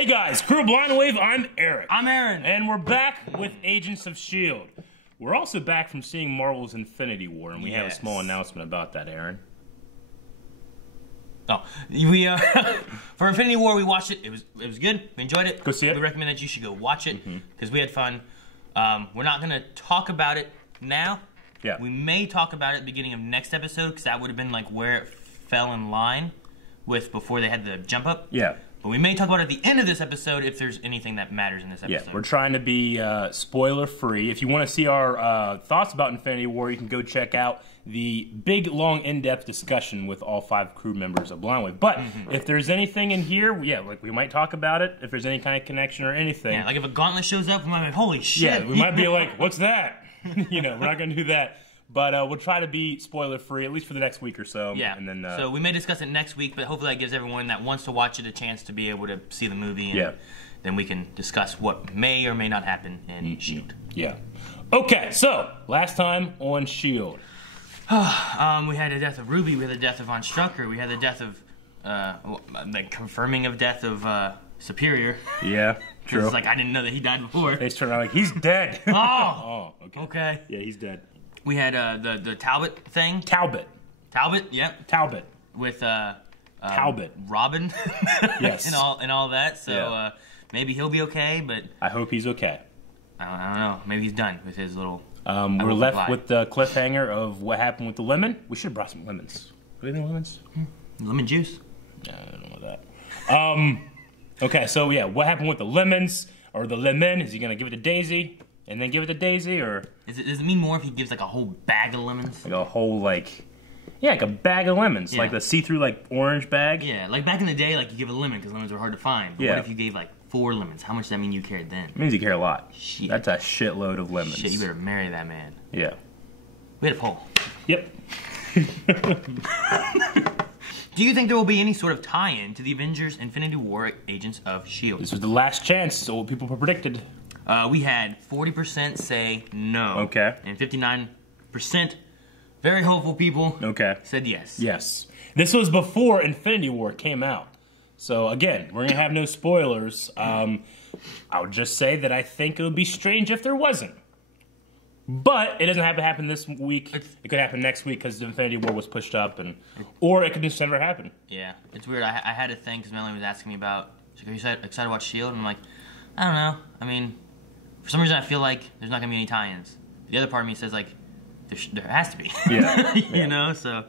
Hey guys, Crew Blind Wave, I'm Eric. I'm Aaron. And we're back with Agents of S.H.I.E.L.D. We're also back from seeing Marvel's Infinity War, and we have a small announcement about that, Aaron. Oh, we for Infinity War, we watched it. It was good. We enjoyed it. Go see it. We recommend that you should go watch it because we had fun. We're not gonna talk about it now. Yeah. We may talk about it at the beginning of next episode because that would have been like where it fell in line with before they had the jump up. Yeah. But we may talk about it at the end of this episode if there's anything that matters in this episode. Yeah, we're trying to be spoiler-free. If you want to see our thoughts about Infinity War, you can go check out the big, long, in-depth discussion with all 5 crew members of Blind Wave. But if there's anything in here, yeah, like we might talk about it, if there's any kind of connection or anything. Yeah, like if a gauntlet shows up, we might be like, holy shit. Yeah, we might be like, what's that? You know, we're not going to do that. But we'll try to be spoiler-free, at least for the next week or so. Yeah, and then, so we may discuss it next week, but hopefully that gives everyone that wants to watch it a chance to be able to see the movie, and then we can discuss what may or may not happen in S.H.I.E.L.D. Yeah. Okay, so, last time on S.H.I.E.L.D. We had the death of Ruby, we had the death of Von Strucker, we had the death of, the confirming of death of, Superior. Yeah, true. It's like, I didn't know that he died before. They turned around like, he's dead. Oh! Okay. Yeah, he's dead. We had the Talbot thing. Talbot, yep. Talbot. With Talbot. Robin. Yes. and all that. So maybe he'll be okay, but I hope he's okay. I don't know. Maybe he's done with his little. We're left with the cliffhanger of what happened with the lemon. We should have brought some lemons. Do we have any lemons? Lemon juice. I don't know about that. Okay, so yeah, what happened with the lemons or the lemon? Is he gonna give it to Daisy? And then give it to Daisy, or does it mean more if he gives like a whole bag of lemons? Like a whole like a bag of lemons, like the see-through like orange bag. Yeah, like back in the day, like you give a lemon because lemons were hard to find. But what if you gave like 4 lemons? How much does that mean you cared then? It means you care a lot. Shit. That's a shitload of lemons. Shit, you better marry that man. Yeah. We had a poll. Yep. Do you think there will be any sort of tie-in to the Avengers Infinity War Agents of S.H.I.E.L.D.? This was the last chance, so what people predicted. We had 40% say no. Okay. And 59%, very hopeful people, said yes. Yes. This was before Infinity War came out. So, again, we're going to have no spoilers. I would just say that I think it would be strange if there wasn't. But it doesn't have to happen this week. It could happen next week because the Infinity War was pushed up, or it could just never happen. Yeah, it's weird. I had a thing because Melanie was asking me about, she's like, are you excited to watch S.H.I.E.L.D.? And I'm like, I don't know. I mean, for some reason I feel like there's not going to be any tie-ins. The other part of me says, like, there has to be. Yeah. You know, so.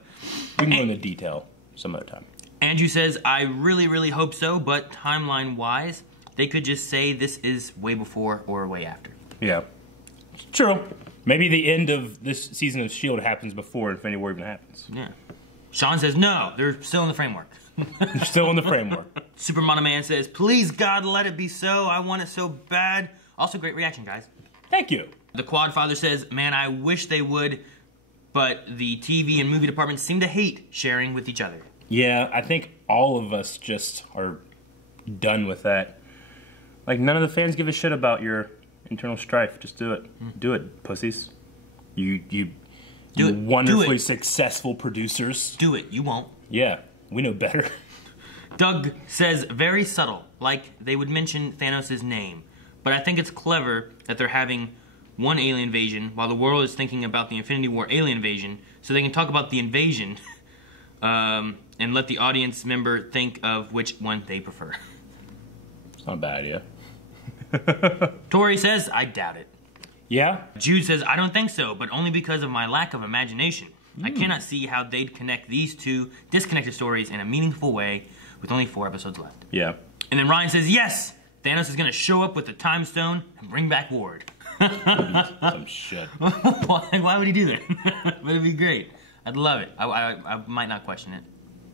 We can go into detail some other time. Andrew says, I really, really hope so, but timeline-wise, they could just say this is way before or way after. Yeah. True. Maybe the end of this season of S.H.I.E.L.D. happens before Infinity War even happens. Yeah. Sean says, no, they're still in the framework. They're still in the framework. Supermodel Man says, please, God, let it be so. I want it so bad. Also, great reaction, guys. Thank you. The Quad Father says, man, I wish they would, but the TV and movie departments seem to hate sharing with each other. Yeah, I think all of us just are done with that. Like, none of the fans give a shit about your internal strife. Just do it. Do it, pussies. You wonderfully successful producers. Do it. You won't. Yeah, we know better. Doug says, very subtle, like they would mention Thanos' name. But I think it's clever that they're having one alien invasion while the world is thinking about the Infinity War alien invasion, so they can talk about the invasion and let the audience member think of which one they prefer. It's not a bad idea. Tori says, I doubt it. Yeah? Jude says, I don't think so, but only because of my lack of imagination. I cannot see how they'd connect these two disconnected stories in a meaningful way with only 4 episodes left. Yeah. And then Ryan says, yes! Thanos is going to show up with the Time Stone and bring back Ward. Some shit. Why would he do that? But it'd be great. I'd love it. I might not question it.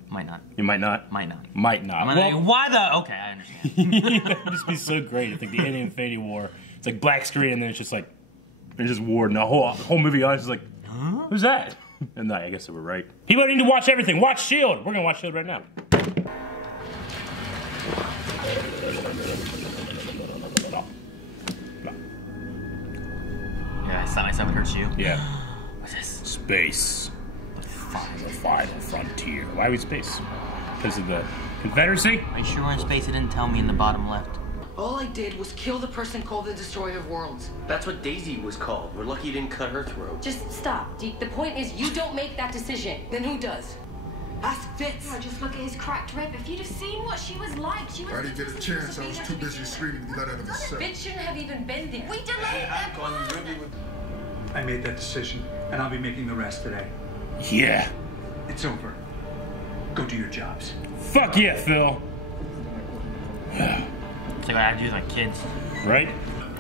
Might not. You might not? Might not. Might not. Well, why the... Okay, I understand. That would just be so great. I think the end of Infinity War, it's like black screen and then it's just like, there's just Ward and the whole movie audience is like, huh? Who's that? And I guess they were right. People need to watch everything. Watch S.H.I.E.L.D. We're going to watch S.H.I.E.L.D. right now. Yeah, it's not nice how it hurts you. Yeah. What's this? Space. The final frontier. Why are we space? Because of the Confederacy? Are you sure we're in space? It didn't tell me in the bottom left. All I did was kill the person called the Destroyer of Worlds. That's what Daisy was called. We're lucky you didn't cut her throat. Just stop, Deke. The point is you don't make that decision. Then who does? Ask Fitz. Oh, just look at his cracked rib. If you'd have seen what she was like, she was... I didn't get a chance. I was too busy screaming to be let out of a cell. Fitz shouldn't have even been there. We delayed that part. I made that decision, and I'll be making the rest today. Yeah. It's over. Go do your jobs. Fuck yeah, Phil. It's like what I have to do with my kids. Right?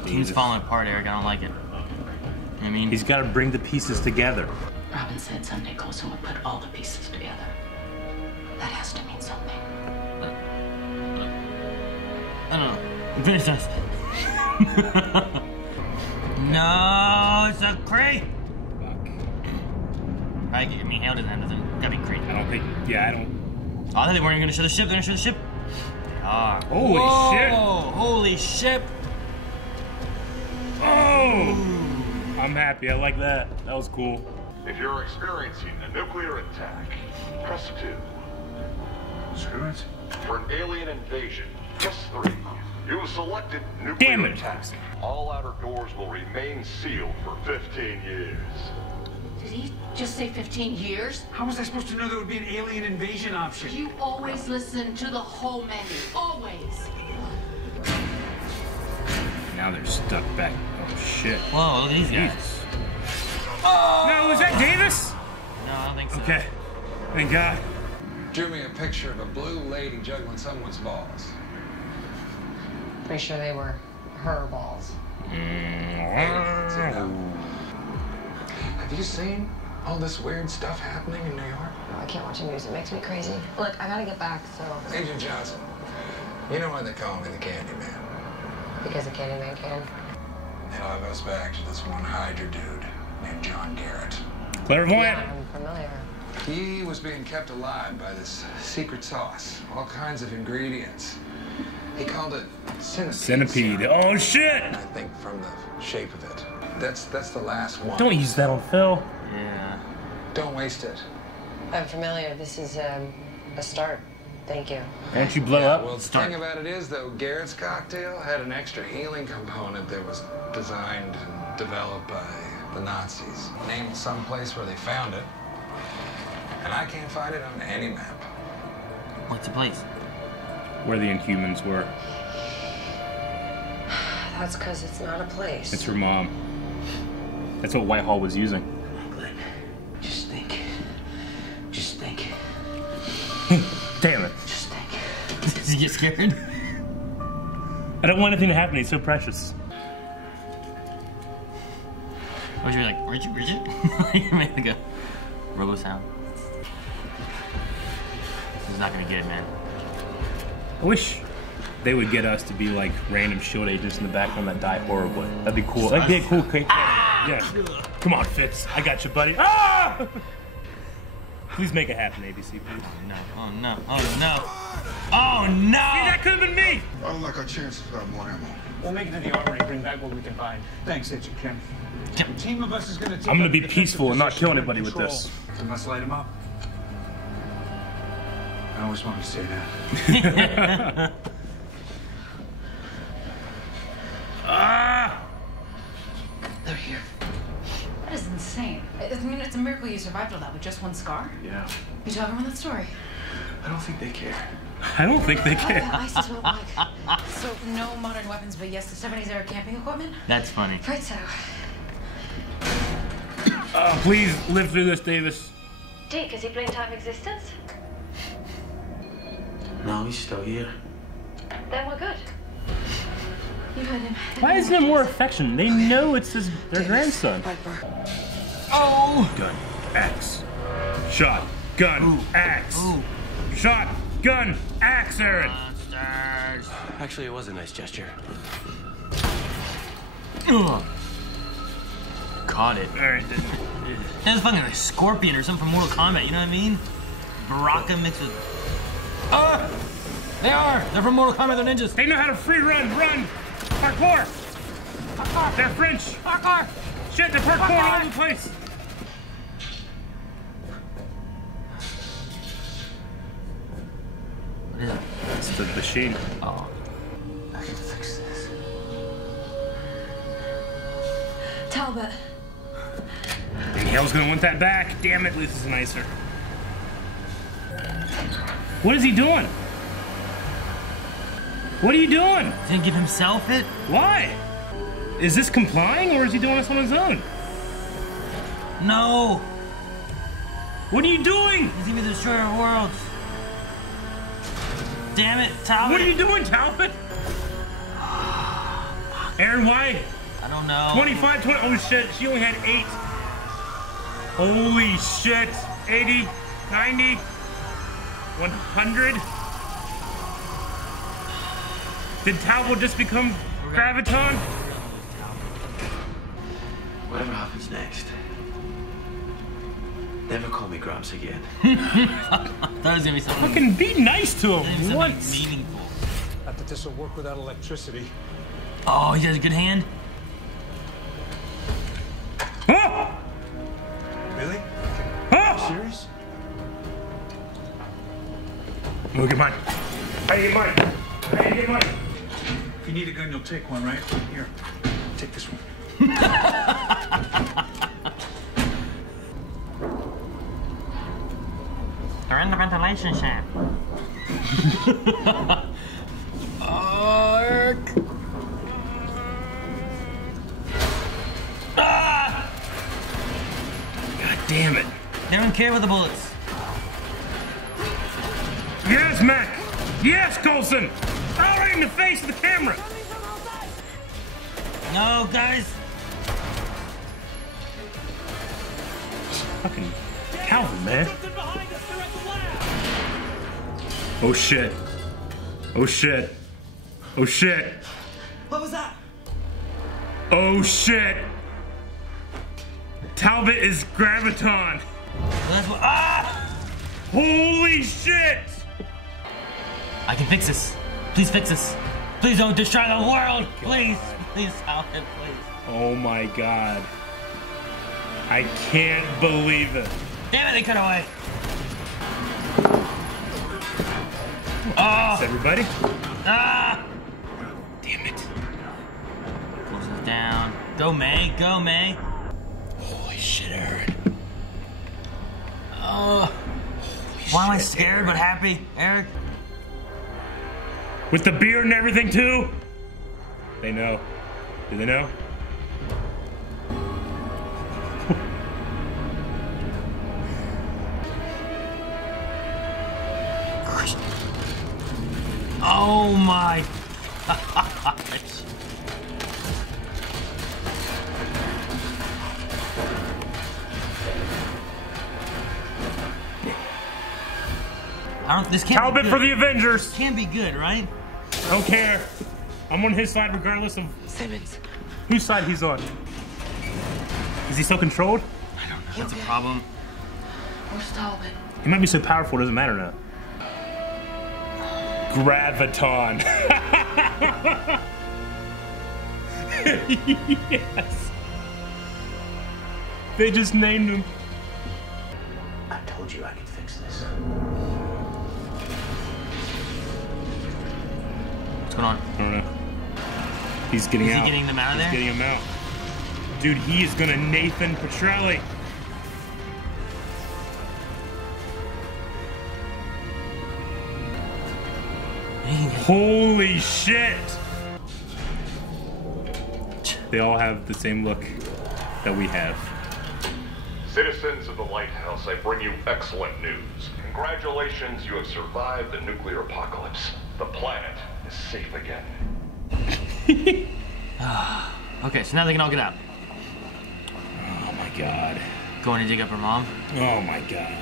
Team's falling apart, Eric. I don't like it. You know what I mean? He's got to bring the pieces together. Robin said someday Coulson would put all the pieces together. That has to mean something. I don't know. Finish this. No, it's a crate. I mean, Hale doesn't have nothing. Gotta be crate. I don't think. Yeah, I don't. Oh, I thought they weren't even gonna show the ship. They're gonna show the ship. They are. Holy Whoa, shit. Holy ship. Oh! I'm happy. I like that. That was cool. If you're experiencing a nuclear attack, press 2. Screws? For an alien invasion, press 3. You have selected Damn nuclear it. attack. All outer doors will remain sealed for 15 years. Did he just say 15 years? How was I supposed to know there would be an alien invasion option? You always listen to the whole menu. Always. Now they're stuck back. Oh shit. Whoa, look at these guys. Jesus. No, was that Davis? No, I don't think so. Okay. Thank God. Drew me a picture of a blue lady juggling someone's balls. Pretty sure they were her balls. Have you seen all this weird stuff happening in New York? I can't watch the news. It makes me crazy. Look, I gotta get back, so... Agent Johnson, you know why they call me the Candyman? Because the Candyman can. It all goes back to this one Hydra dude named John Garrett. Clairvoyant. Yeah, I'm familiar. He was being kept alive by this secret sauce, all kinds of ingredients. He called it centipede. Centipede. Oh shit! I think from the shape of it. That's the last one. Don't use that on Phil. Yeah. Don't waste it. I'm familiar. This is a start. Thank you. Can't you blow Yeah, up? well, the thing about it is, though, Garrett's cocktail had an extra healing component that was designed and developed by the Nazis. Named someplace where they found it. And I can't find it on any map. What's the place? Where the Inhumans were. That's because it's not a place. It's her mom. That's what Whitehall was using. Just think. Just think. Damn it. Just think. Did you get scared? I don't want anything to happen. He's so precious. Or you like, Richard? You made like a robo sound. This is not gonna get it, man. I wish they would get us to be like random shield agents in the background that die horribly. That'd be cool. That'd be a cool thing. Yeah. Come on, Fitz. I got you, buddy. Ah! Please make it happen, ABC, please. No, oh no, oh no. Oh no! See, that could have been me! I don't like our chances without more ammo. We'll make it to the armory and bring back what we can find. Thanks, Agent Kim. Kim. A team of us is going to. I'm gonna be peaceful and not kill anybody with this. We must light him up. I always wanted to say that. Ah! They're here. That is insane. I mean, it's a miracle you survived all that with just one scar. Yeah. You tell everyone that story. I don't think they care. I don't think they can. Isotope, like, so no modern weapons, but yes, the 70s era camping equipment? That's funny. Right so. Please live through this, Davis. Deke, has he blinked out of existence? No, he's still here. Then we're good. You had him. Why isn't there more affection? They know it's their grandson. Oh! Gun, axe. Shot, gun, axe. Ooh. Shot, gun, axe, Aaron. Monsters. Actually, it was a nice gesture. Ugh. Caught it. Alright, That's fucking like a scorpion or something from Mortal Kombat, you know what I mean? Baraka mixed with... Ah! They are! They're from Mortal Kombat, they're ninjas! they know how to free run, run! Parkour! Parkour! They're French! Parkour! Shit, they're parkour all over the place! What is machine. Oh. I can fix this. Talbot. And Hale's gonna want that back. Damn it, Lisa's nicer. What is he doing? What are you doing? Didn't give himself it? Why? Is this complying or is he doing this on his own? No! What are you doing? He's gonna be the destroyer of worlds. Damn it, Talbot! What are you doing, Talbot? Aaron, why? I don't know. 25, 20. Oh shit, she only had 8. Holy shit. 80, 90, 100. Did Talbot just become Graviton? Whatever happens next, never call me Gramps again. That was gonna be something. Fucking be nice to him Something once. meaningful. Not that this will work without electricity. Oh, he has a good hand. Oh! Really? Oh! Serious? Look at mine. How do you get mine? How do you get mine? If you need a gun, you'll take one, right? Here, take this one. They're in the ventilation shaft. Ark. Ah! God damn it. They don't care about the bullets. Yes, Mac. Yes, Coulson. Oh, right in the face of the camera. No, guys. Fucking Calvin, man. Oh shit. Oh shit. Oh shit. What was that? Oh shit. Talbot is Graviton. That's what. Ah! Holy shit. I can fix this. Please fix this. Please don't destroy the world. Please. Please, Talbot, please. Oh my god. I can't believe it. Damn it, they cut away. Thanks, everybody. Ah! Damn it. Close this down. Go, May. Go, May. Holy shit, Aaron. Why am I scared but happy, Eric? With the beard and everything, too? They know. Do they know? Oh my gosh. This can't Talbot be for good. the Avengers. Can't be good, right? I don't care. I'm on his side regardless of Simmons. whose side he's on. Is he still controlled? I don't know. That's a problem. Where's Talbot? He might be so powerful, it doesn't matter now. Graviton. Yes. They just named him. I told you I could fix this. What's going on? I don't know. He's getting out. Is he getting them out of there? He's getting him out. Dude, he is gonna Nathan Petrelli. Holy shit! They all have the same look that we have. Citizens of the Lighthouse, I bring you excellent news. Congratulations, you have survived the nuclear apocalypse. The planet is safe again. Okay, so now they can all get out. Oh my god. Going to dig up her mom? Oh my god.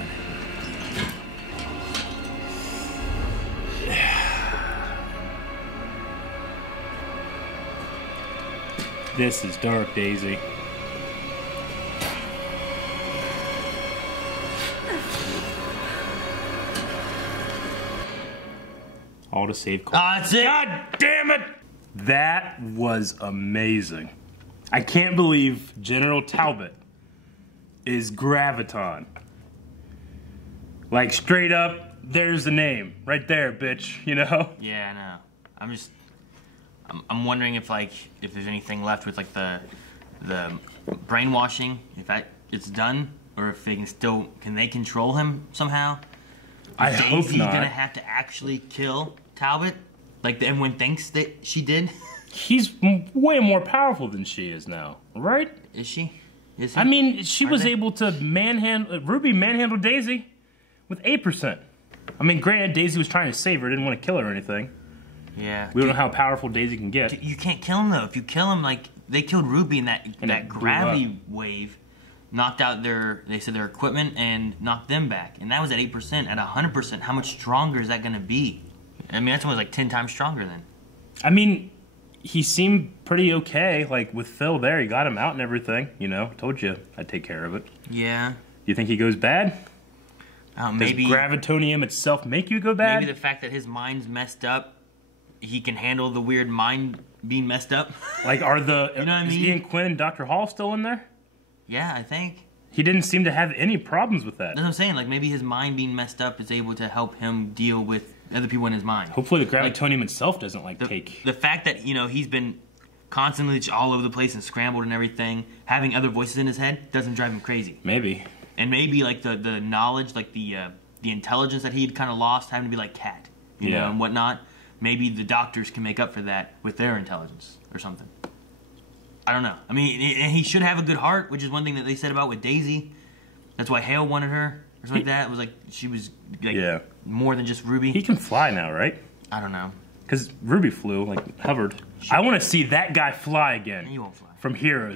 This is dark, Daisy. All to save Cole. That's it. God damn it! That was amazing. I can't believe General Talbot is Graviton. Like straight up, there's the name right there, bitch. You know? Yeah, I know. I'm wondering if there's anything left with like the brainwashing, if that it's done, or if they can they control him somehow? I hope Daisy's not. gonna have to actually kill Talbot, like everyone thinks that she did. He's way more powerful than she is now, right? Is she? Is he? I mean, she was able to Ruby manhandled Daisy with 8%. I mean, granted, Daisy was trying to save her, didn't want to kill her or anything. Yeah. We don't know how powerful Daisy can get. You can't kill him though. If you kill him, like they killed Ruby in that gravity wave, knocked out their equipment and knocked them back, and that was at 8%. At 100%, how much stronger is that going to be? I mean, that's almost like 10 times stronger then. I mean, he seemed pretty okay. Like with Phil there, he got him out and everything. You know, told you I'd take care of it. Yeah. You think he goes bad? Maybe Does gravitonium itself make you go bad? Maybe the fact that his mind's messed up, he can handle the weird mind being messed up. Like, are the you know what I mean? Is Ian Quinn and Dr. Hall still in there? Yeah, I think. He didn't seem to have any problems with that. That's what I'm saying. Like maybe his mind being messed up is able to help him deal with other people in his mind. Hopefully, the gravitonium itself doesn't take. The fact that he's been constantly all over the place and scrambled and everything, having other voices in his head doesn't drive him crazy. Maybe. And maybe like the knowledge, like the intelligence that he'd kind of lost, having to be like Cat, you know, and whatnot. Maybe the doctors can make up for that with their intelligence or something. I don't know. I mean, he should have a good heart, which is one thing that they said about with Daisy. That's why Hale wanted her or something like that. It was like she was like more than just Ruby. He can fly now, right? I don't know. Because Ruby flew, like hovered. I want to see that guy fly again. He won't fly. From Heroes,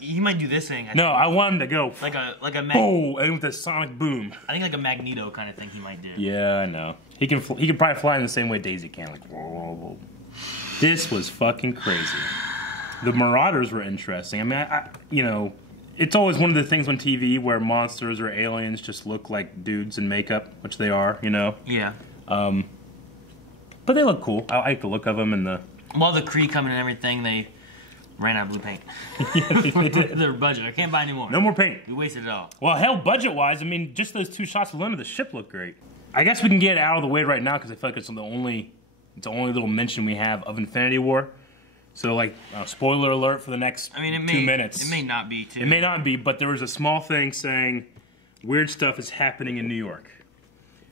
he might do this thing. I want him to go like a boom, and with a sonic boom. I think like a Magneto kind of thing he might do. Yeah, I know. He can probably fly in the same way Daisy can. Like, whoa, whoa, whoa. This was fucking crazy. The Marauders were interesting. I mean, it's always one of the things on TV where monsters or aliens just look like dudes in makeup, which they are, you know. Yeah. But they look cool. I like the look of them and the. While the Kree coming and everything, they ran out of blue paint. Their budget. I can't buy any more. No more paint. We wasted it all. Well, hell, budget-wise, I mean, just those 2 shots alone of the ship look great. I guess we can get it out of the way right now because I feel like it's the only little mention we have of Infinity War. So, like, spoiler alert for the next 2 minutes. It may not be, too. It may not be, but there was a small thing saying weird stuff is happening in New York.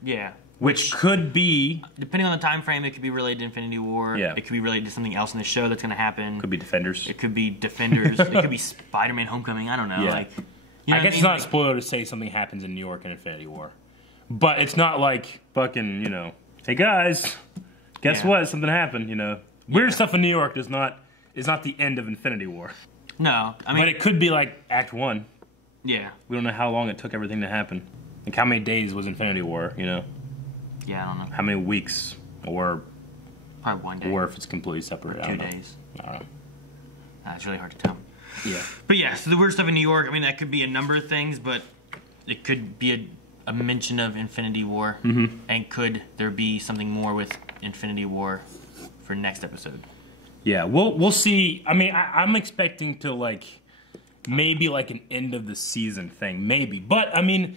Yeah. Which could be... Depending on the time frame, it could be related to Infinity War. Yeah. It could be related to something else in the show that's going to happen. Could be Defenders. It could be Defenders. It could be Spider-Man Homecoming. I don't know. Yeah. Like, I guess it's not a spoiler to say something happens in New York in Infinity War. But it's not like fucking, hey guys, guess what? Something happened, Weird stuff in New York is not the end of Infinity War. No. I mean, but it could be like Act 1. Yeah. We don't know how long it took everything to happen. Like how many days was Infinity War, Yeah, I don't know. How many weeks, or probably 1 day, or if it's completely separate. Or 2 days. I don't know. It's really hard to tell. Yeah. But yeah, so the weird stuff in New York. I mean, that could be a number of things, but it could be a mention of Infinity War, and could there be something more with Infinity War for next episode? Yeah, we'll see. I mean, I'm expecting to maybe like an end of the season thing, maybe. But I mean,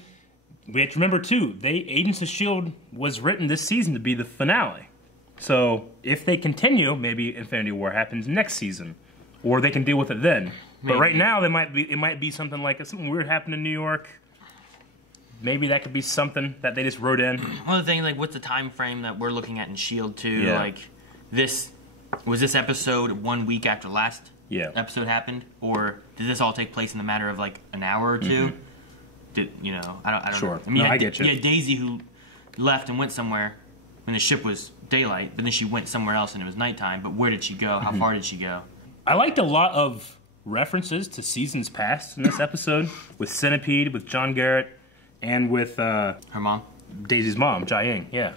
we have to remember too, Agents of S.H.I.E.L.D. was written this season to be the finale. So if they continue, maybe Infinity War happens next season, or they can deal with it then. Maybe. But right now, it might be something like something weird happened in New York. Maybe that could be something that they just wrote in. One of the things, what's the time frame that we're looking at in S.H.I.E.L.D. too? Yeah. Was this episode 1 week after last episode happened, or did this all take place in the matter of like an hour or two? I don't Sure. know. I mean, I get you. Yeah, Daisy who left and went somewhere when the ship was daylight, but then she went somewhere else and it was nighttime. But where did she go? How far did she go? I liked a lot of references to seasons past in this episode, with Centipede, with John Garrett, and with her mom, Daisy's mom, Jia-Ying. Yeah,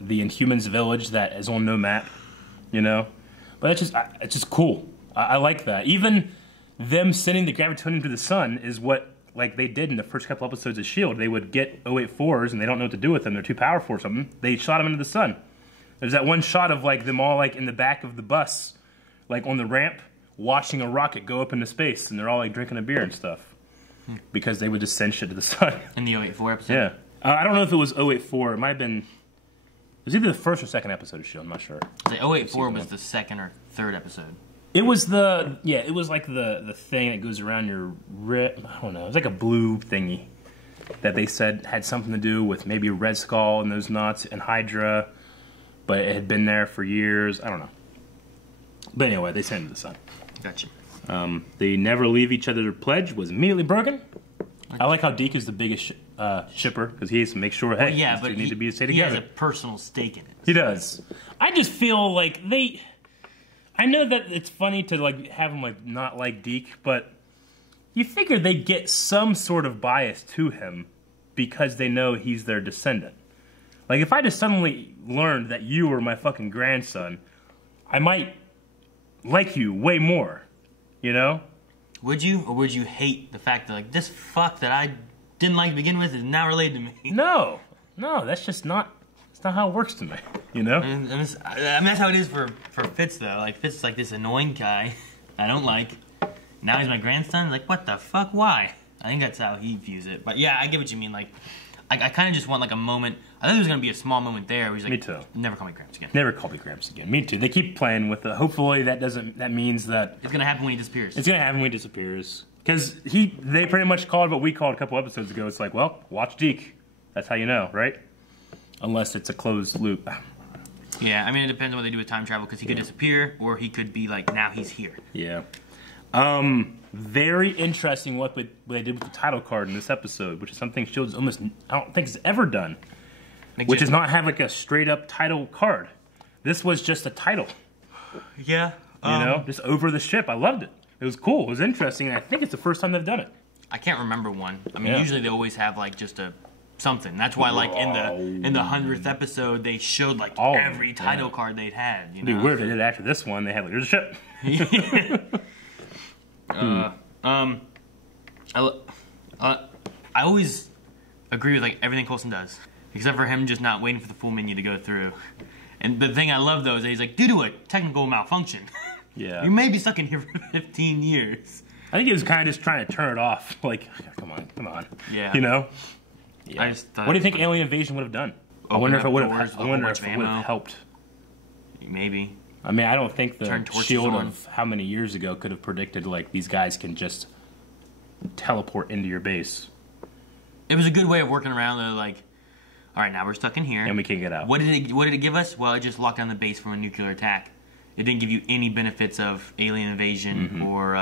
the Inhumans village that is on no map, But it's just cool. I like that. Even them sending the gravitonium to the sun is what they did in the first couple episodes of S.H.I.E.L.D. They would get 084s and they don't know what to do with them. They're too powerful or something. They shot them into the sun. There's that one shot of them all in the back of the bus, on the ramp, watching a rocket go up into space, and they're all drinking a beer and stuff. Because they would just send shit to the sun. In the 084 episode? Yeah. I don't know if it was 084. It might have been. It was either the first or second episode of S.H.I.E.L.D. I'm not sure. The 084 was the second or third episode. It was the it was like the thing that goes around your rib. I don't know. It was like a blue thingy that they said had something to do with maybe Red Skull and those nuts and Hydra, but it had been there for years. I don't know. But anyway, they sent it to the sun. Gotcha. They never leave each other pledge was immediately broken. I like how Deke is the biggest shipper because he has to make sure, hey, yeah, these but two need to be stay he together. has a personal stake in it. He does. I just feel like I know that it's funny to like have him like not like Deke, but you figure they get some sort of bias to him because they know he's their descendant. Like if I just suddenly learned that you were my fucking grandson, I might like you way more, you know? Would you, or would you hate the fact that like this fuck that I didn't like to begin with is now related to me? No, that's just not. It's not how it works to me, you know? I mean, that's how it is for Fitz, though. Like, Fitz is like this annoying guy I don't like. Now he's my grandson. Like, what the fuck? Why? I think that's how he views it. But yeah, I get what you mean. Like, I kind of just want like a moment. I thought there was going to be a small moment there where he's like, me too. Never call me Gramps again. Never call me Gramps again. Me too. They keep playing with it. Hopefully that means that... It's going to happen when he disappears. It's going to happen when he disappears. Because they pretty much called what we called a couple episodes ago. It's like, well, watch Deke. That's how you know, right? Unless it's a closed loop. Yeah, I mean, it depends on what they do with time travel, because he could disappear, or he could be like, now he's here. Yeah. Very interesting what they did with the title card in this episode, which is something S.H.I.E.L.D.'s almost, I don't think has ever done. Which is not have like a straight up title card. This was just a title. Yeah. You know, just over the ship. I loved it. It was cool. It was interesting, and I think it's the first time they've done it. I can't remember one. I mean, usually they always have like just a something. That's why, like in the 100th episode, they showed like every title card they'd had. You know? It'd be weird if they did after this one. They had like, here's a ship. I always agree with like everything Coulson does, except for him just not waiting for the full menu to go through. And the thing I love though is that he's like, due to a technical malfunction, yeah, you may be stuck in here for 15 years. I think he was kind of just trying to turn it off. Like, come on. Yeah. You know. Yeah. I just thought, what do you think Alien Invasion would have done? I wonder if it would have. I wonder if it would have helped. Maybe. I mean, I don't think the S.H.I.E.L.D. of how many years ago could have predicted like these guys can just teleport into your base. It was a good way of working around though. Like, all right, now we're stuck in here, and we can't get out. What did it give us? Well, it just locked down the base from a nuclear attack. It didn't give you any benefits of alien invasion or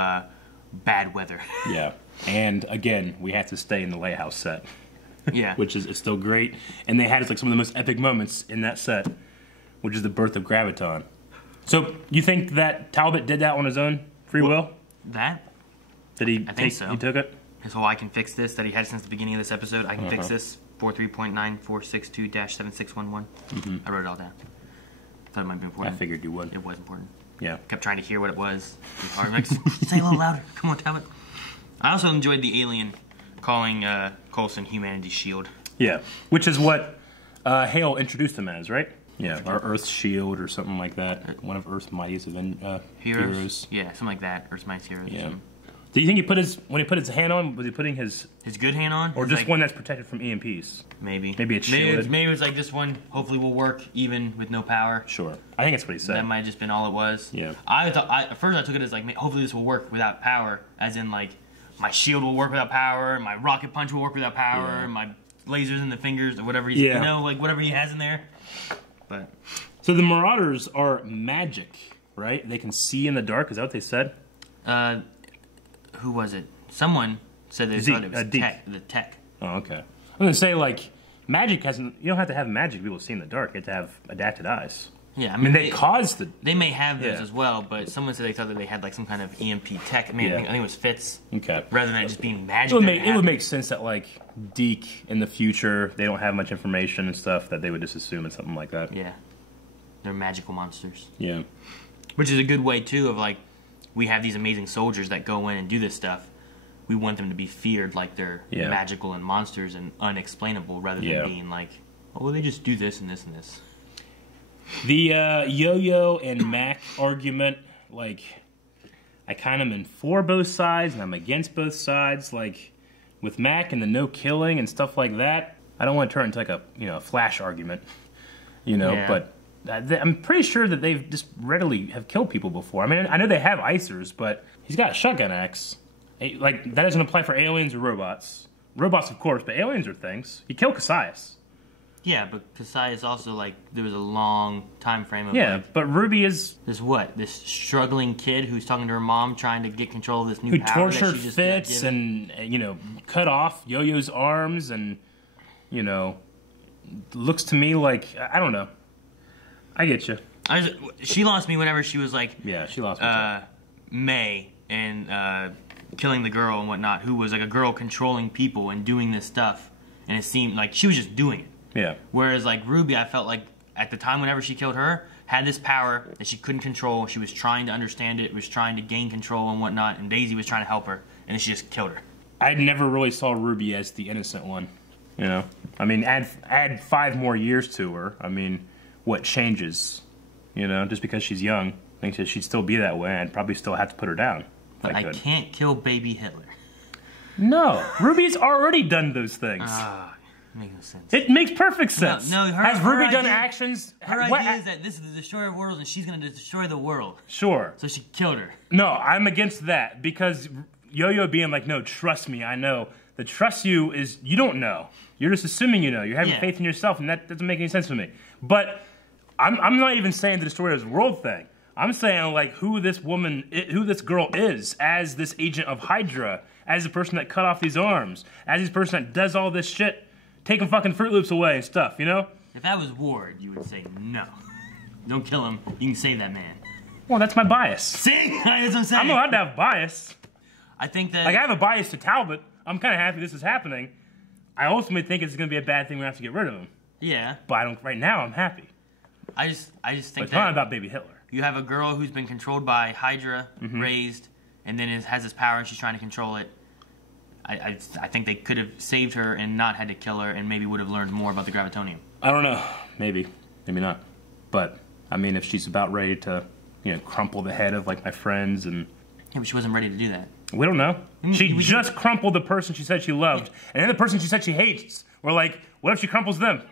bad weather. Yeah, and again, we have to stay in the lighthouse set. Yeah, which is still great, and they had like some of the most epic moments in that set, which is the birth of Graviton. So you think that Talbot did that on his own free will? That? Did he? I think so. He took it. His whole "I can fix this" that he had since the beginning of this episode. I can fix this. 43.9462-7611. I wrote it all down. Thought it might be important. I figured you would. It was important. Yeah. Kept trying to hear what it was. It was hard. Like, say a little louder. Come on, Talbot. I also enjoyed the alien calling Coulson Humanity's Shield. Yeah, which is what Hale introduced him as, right? Yeah, or Earth's Shield or something like that. One of Earth's mightiest heroes. Yeah, something like that. Earth's mightiest heroes. Yeah. Do you think when he put his hand on, was he putting his good hand on, or just like, one that's protected from EMPs? Maybe it's shielded. Maybe it was like this one. Hopefully, will work even with no power. Sure, I think that's what he said. That might have just been all it was. Yeah. I thought at first I took it as like hopefully this will work without power, as in like my shield will work without power, my rocket punch will work without power, my lasers in the fingers or whatever you know, like whatever he has in there. But so the Marauders are magic, right? They can see in the dark. Is that what they said? Who was it? Someone said they thought it was tech. The tech. Oh, okay. I'm gonna say like magic hasn't. You don't have to have magic to be able to see in the dark. You have to have adapted eyes. Yeah, I mean they caused the. They may have those as well, but someone said they thought that they had like some kind of EMP tech. I mean, I think it was Fitz. Okay. Rather than it just being magic. It would make sense that like Deke in the future they don't have much information and stuff that they would just assume it's something like that. Yeah. They're magical monsters. Yeah. Which is a good way too of like we have these amazing soldiers that go in and do this stuff. We want them to be feared like they're magical and monsters and unexplainable rather than being like, oh, well, they just do this and this and this. The Yo-Yo and Mac argument, like, I kind of am for both sides and I'm against both sides. Like, with Mac and the no killing and stuff like that, I don't want to turn it into like a a Flash argument, Yeah. but I'm pretty sure that they've just readily have killed people before. I mean, I know they have icers, but he's got a shotgun axe. Like, that doesn't apply for aliens or robots. Robots, of course, but aliens are things. He killed Cassius. Yeah, but Kasai is also like there was a long time frame of But Ruby is this struggling kid who's talking to her mom, trying to get control of this new who power that tortured she just Fitz got given. and cut off Yo-Yo's arms and looks to me like I don't know. I get you. She lost me whenever she was like she lost me. May and killing the girl and whatnot, who was like a girl controlling people and doing this stuff, and it seemed like she was just doing it. Yeah. Whereas like Ruby, I felt like at the time whenever she killed her, had this power that she couldn't control. She was trying to understand it, was trying to gain control and whatnot, and Daisy was trying to help her, and then she just killed her. I never really saw Ruby as the innocent one. I mean, add 5 more years to her. I mean, what changes? Just because she's young, I think that she'd still be that way. I'd probably still have to put her down. But I can't kill baby Hitler. No, Ruby's already done those things. Makes no sense. It makes perfect sense. No, has Ruby done actions? Her idea is that this is the destroyer of worlds, and she's going to destroy the world. Sure. So she killed her. No, I'm against that because Yo-Yo being like, no, trust me, I know. The trust you is you don't know. You're just assuming you know. You're having faith in yourself, and that doesn't make any sense to me. But I'm not even saying the destroyer of the world thing. I'm saying like who this girl is as this agent of Hydra, as the person that cut off these arms, as this person that does all this shit. Taking fucking Fruit Loops away and stuff, If that was Ward, you would say no. Don't kill him. You can save that man. Well, that's my bias. See? That's what I'm saying. I'm allowed to have bias. I think that... Like, I have a bias to Talbot. I'm kind of happy this is happening. I ultimately think it's going to be a bad thing we have to get rid of him. Yeah. But right now, I'm happy. I just think but it's not about baby Hitler. You have a girl who's been controlled by Hydra, raised, and then has this power and she's trying to control it. I think they could have saved her and not had to kill her and maybe would have learned more about the gravitonium. I don't know. Maybe. Maybe not. But, I mean, if she's about ready to, crumple the head of, like, my friends and... Yeah, but she wasn't ready to do that. We don't know. She just crumpled the person she said she loved. And then the person she said she hates. We're like, what if she crumples them?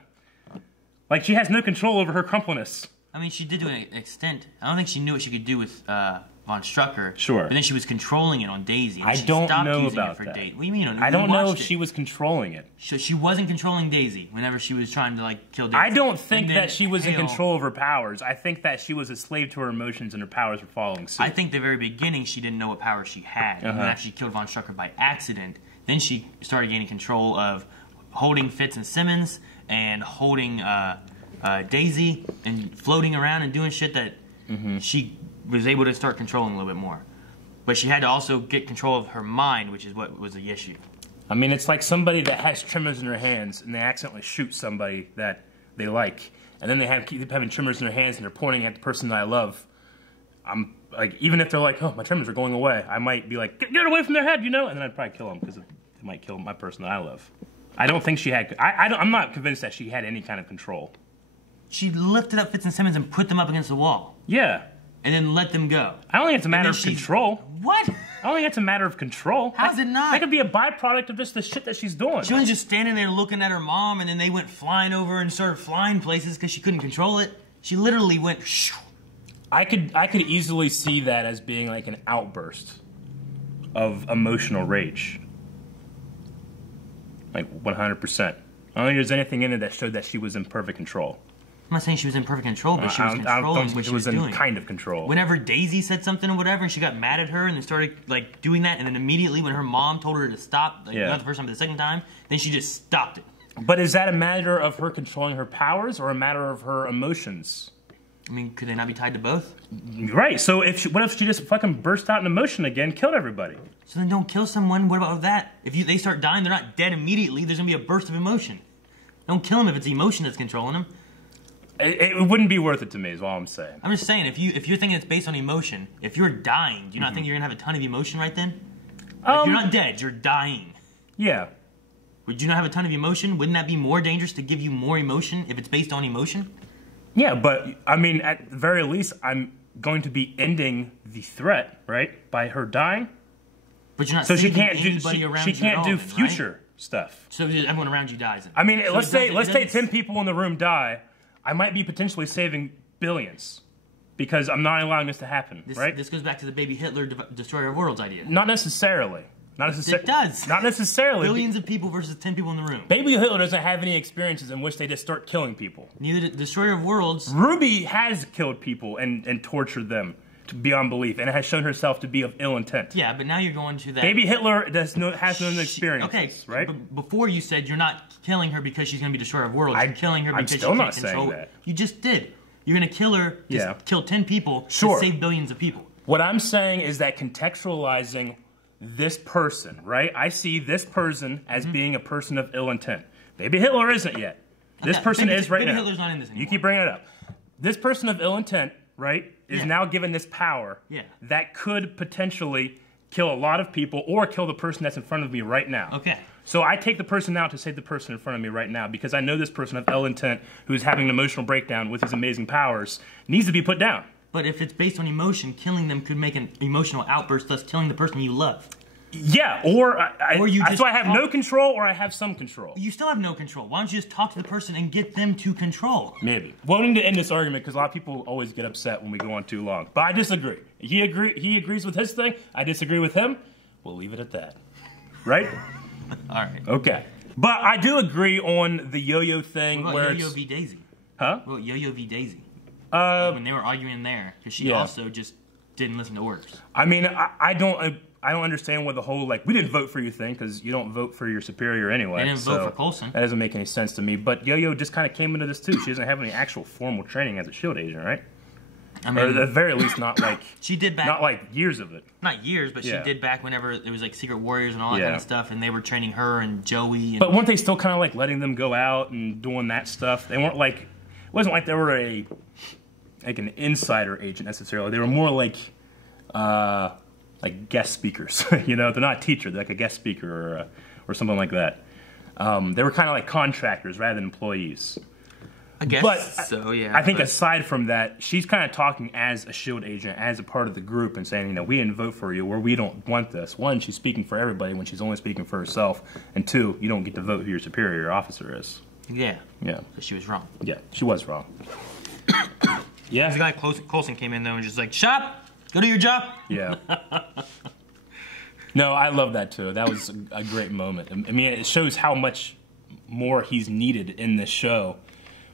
Like, she has no control over her crumpleness. I mean, she did to an extent. I don't think she knew what she could do with Von Strucker. Sure. But then she was controlling it on Daisy. And I she don't stopped know using about it for that. What do you mean? I don't know if she was controlling it. She wasn't controlling Daisy whenever she was trying to, like, kill Daisy. I don't think that she was in control of her powers. I think that she was a slave to her emotions and her powers were following suit. I think the very beginning she didn't know what power she had. And after she killed Von Strucker by accident, then she started gaining control of holding Fitz and Simmons and holding Daisy and floating around and doing shit that she was able to start controlling a little bit more. But she had to also get control of her mind, which is what was the issue. I mean, it's like somebody that has tremors in their hands and they accidentally shoot somebody that they like. And then they keep having tremors in their hands and they're pointing at the person that I love. I'm like, even if they're like, oh, my tremors are going away, I might be like, get it away from their head, And then I'd probably kill them because it might kill my person that I love. I don't think she had, I'm not convinced that she had any kind of control. She lifted up Fitz and Simmons and put them up against the wall. Yeah. And then let them go. I don't think it's a matter of control. What? I don't think it's a matter of control. How's it not? That could be a byproduct of just the shit that she's doing. She wasn't just standing there looking at her mom and then they went flying over and started flying places because she couldn't control it. She literally went shoo. I could easily see that as being like an outburst of emotional rage. Like 100%. I don't think there's anything in it that showed that she was in perfect control. I'm not saying she was in perfect control, but she was controlling what she was doing. Kind of control. Whenever Daisy said something or whatever, and she got mad at her, and then started like doing that, and then immediately when her mom told her to stop, like not the first time, but the second time, then she just stopped it. But is that a matter of her controlling her powers or a matter of her emotions? I mean, could they not be tied to both? Right. So what if she just fucking burst out in emotion again, killed everybody? So then don't kill someone. What about that? If they start dying, they're not dead immediately. There's gonna be a burst of emotion. Don't kill them if it's emotion that's controlling them. It wouldn't be worth it to me, is all I'm saying. I'm just saying, if you're thinking it's based on emotion, if you're dying, do you not think you're gonna have a ton of emotion right then? If you're not dead, you're dying. Yeah. Would you not have a ton of emotion? Wouldn't that be more dangerous to give you more emotion if it's based on emotion? Yeah, but I mean, at the very least, I'm going to be ending the threat, right? By her dying. But you're not so saving she can't anybody around she can't do own, future. Right? stuff. So just everyone around you dies. I mean, So let's it doesn't- say 10 people in the room die. I might be potentially saving billions because I'm not allowing this to happen, right? This goes back to the baby Hitler destroyer of worlds idea. Not necessarily. It does. Not necessarily. Billions of people versus 10 people in the room. Baby Hitler doesn't have any experiences in which they just start killing people. Neither did Destroyer of Worlds. Ruby has killed people and tortured them to beyond belief, and has shown herself to be of ill intent. Yeah, but now you're going to that. Baby Hitler has no experience. Okay, right? Before you said you're not killing her because she's going to be Destroyer of Worlds. You're killing her because she still can't not control saying it. that. You just did. You're going to kill her to kill 10 people to save billions of people. What I'm saying is that contextualizing this person, right? I see this person as being a person of ill intent. Baby Hitler isn't yet. This person is right now. Baby Hitler's not in this anymore. You keep bringing it up. This person of ill intent, right, is now given this power that could potentially kill a lot of people or kill the person that's in front of me right now. Okay. So I take the person out to save the person in front of me right now because I know this person of ill intent who's having an emotional breakdown with his amazing powers needs to be put down. But if it's based on emotion, killing them could make an emotional outburst, thus killing the person you love. Yeah, or so I have no control or I have some control. You still have no control. Why don't you just talk to the person and get them to control? Maybe. Wanting to end this argument because a lot of people always get upset when we go on too long. But I disagree. He agrees with his thing. I disagree with him. We'll leave it at that. Right? All right. Okay. But I do agree on the yo-yo thing. What about Yo-Yo v. Daisy? Huh? What about Yo-Yo v. Daisy? When they were arguing there, because she also just didn't listen to orders. I mean, I don't understand what the whole, like, we didn't vote for you thing, because you don't vote for your superior anyway. They didn't vote for Coulson. That doesn't make any sense to me. But Yo-Yo just kind of came into this, too. She doesn't have any actual formal training as a SHIELD agent, right? I mean, or at the very least, not like... she did back... Not like years of it. Not years, but she did back whenever it was like Secret Warriors and all that kind of stuff, and they were training her and Joey. And... But weren't they still kind of like letting them go out and doing that stuff? They weren't like... It wasn't like they were an insider agent necessarily. They were more like guest speakers. You know, they're not a teacher. They're like a guest speaker or something like that. They were kind of like contractors rather than employees. I guess so, yeah. I think aside from that, she's kind of talking as a SHIELD agent, as a part of the group, and saying, you know, we didn't vote for you, or we don't want this. One, she's speaking for everybody when she's only speaking for herself. And two, you don't get to vote who your superior officer is. Yeah. Yeah. But she was wrong. Yeah, she was wrong. Yeah. The guy Coulson came in, though, and just like, shop, go do your job. Yeah. No, I love that, too. That was a great moment. I mean, it shows how much more he's needed in this show,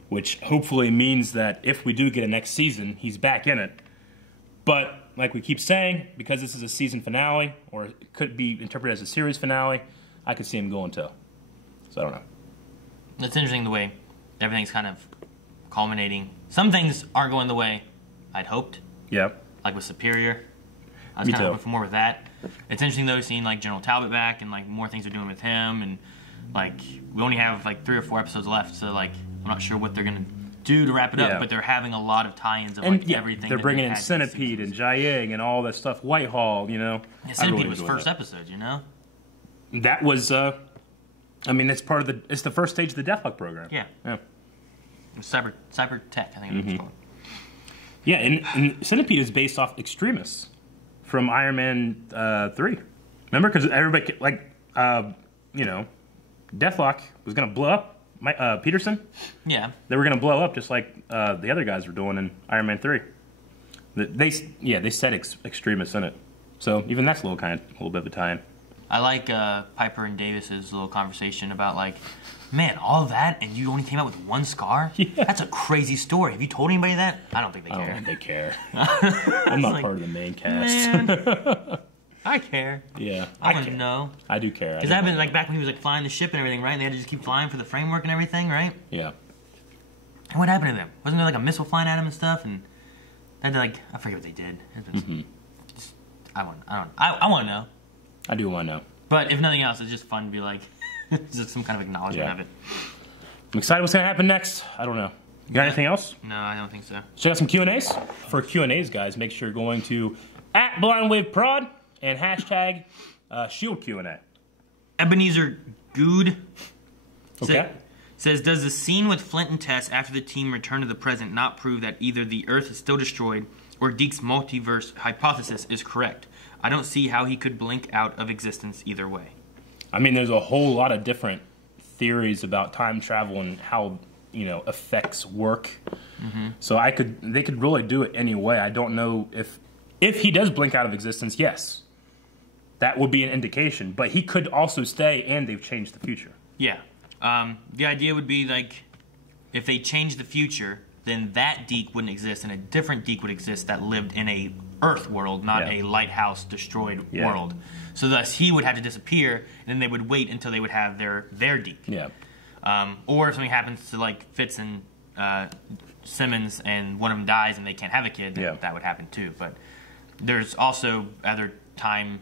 which hopefully means that if we do get a next season, he's back in it. But, like we keep saying, because this is a season finale, or it could be interpreted as a series finale, I could see him going to. So I don't know. It's interesting the way everything's kind of culminating. Some things aren't going the way I'd hoped. Yeah. Like with Superior. I was kind of hoping for more with that. It's interesting, though, seeing, like, General Talbot back and, like, more things they're doing with him. And, like, we only have, like, 3 or 4 episodes left, so, like, I'm not sure what they're going to do to wrap it up, but they're having a lot of tie-ins of, like, everything. They're bringing in Centipede and Jiaying and all that stuff. Whitehall, you know. Yeah, Centipede was first episode, you know? That was, I mean, it's part of it's the first stage of the Deathlock program. Yeah. Yeah. Cyber Tech, I think it's called. Yeah, and Centipede is based off Extremis from Iron Man 3. Remember? Because everybody, like, you know, Deathlock was going to blow up Peterson. Yeah. They were going to blow up just like the other guys were doing in Iron Man 3. They said Extremis in it. So even that's a little bit of a tie-in. I like Piper and Davis's little conversation about, like, man, all that, and you only came out with 1 scar? Yeah. That's a crazy story. Have you told anybody that? I don't think they care. I don't think they care. I'm not part of the main cast. Man, I care. Yeah. I want to know. I do care. Because I've been, like, back when he was, like, flying the ship and everything, right? And they had to just keep flying for the framework and everything, right? Yeah. And what happened to them? Wasn't there, like, a missile flying at them and stuff? And they had to, like, I forget what they did. I want to know. I do want to know. But if nothing else, it's just fun to be like, just some kind of acknowledgement of it. I'm excited what's going to happen next. I don't know. You got anything else? No, I don't think so. Check out some Q&As. For Q&As, guys, make sure you're going to @BlindWaveProd and hashtag Shield Q&A. Ebenezer Good says, does the scene with Flint and Tess after the team return to the present not prove that either the Earth is still destroyed or Deke's multiverse hypothesis is correct? I don't see how he could blink out of existence either way. I mean, there's a whole lot of different theories about time travel and how, you know, effects work. So they could really do it any way. I don't know if he does blink out of existence, yes. That would be an indication. But he could also stay and they've changed the future. Yeah. The idea would be like, if they change the future, then that Deke wouldn't exist and a different Deke would exist that lived in a Earth world, not a lighthouse destroyed world. So thus he would have to disappear, and then they would wait until they would have their Deke. Yeah. Or if something happens to like Fitz and Simmons and one of them dies and they can't have a kid, then that would happen too. But there's also other time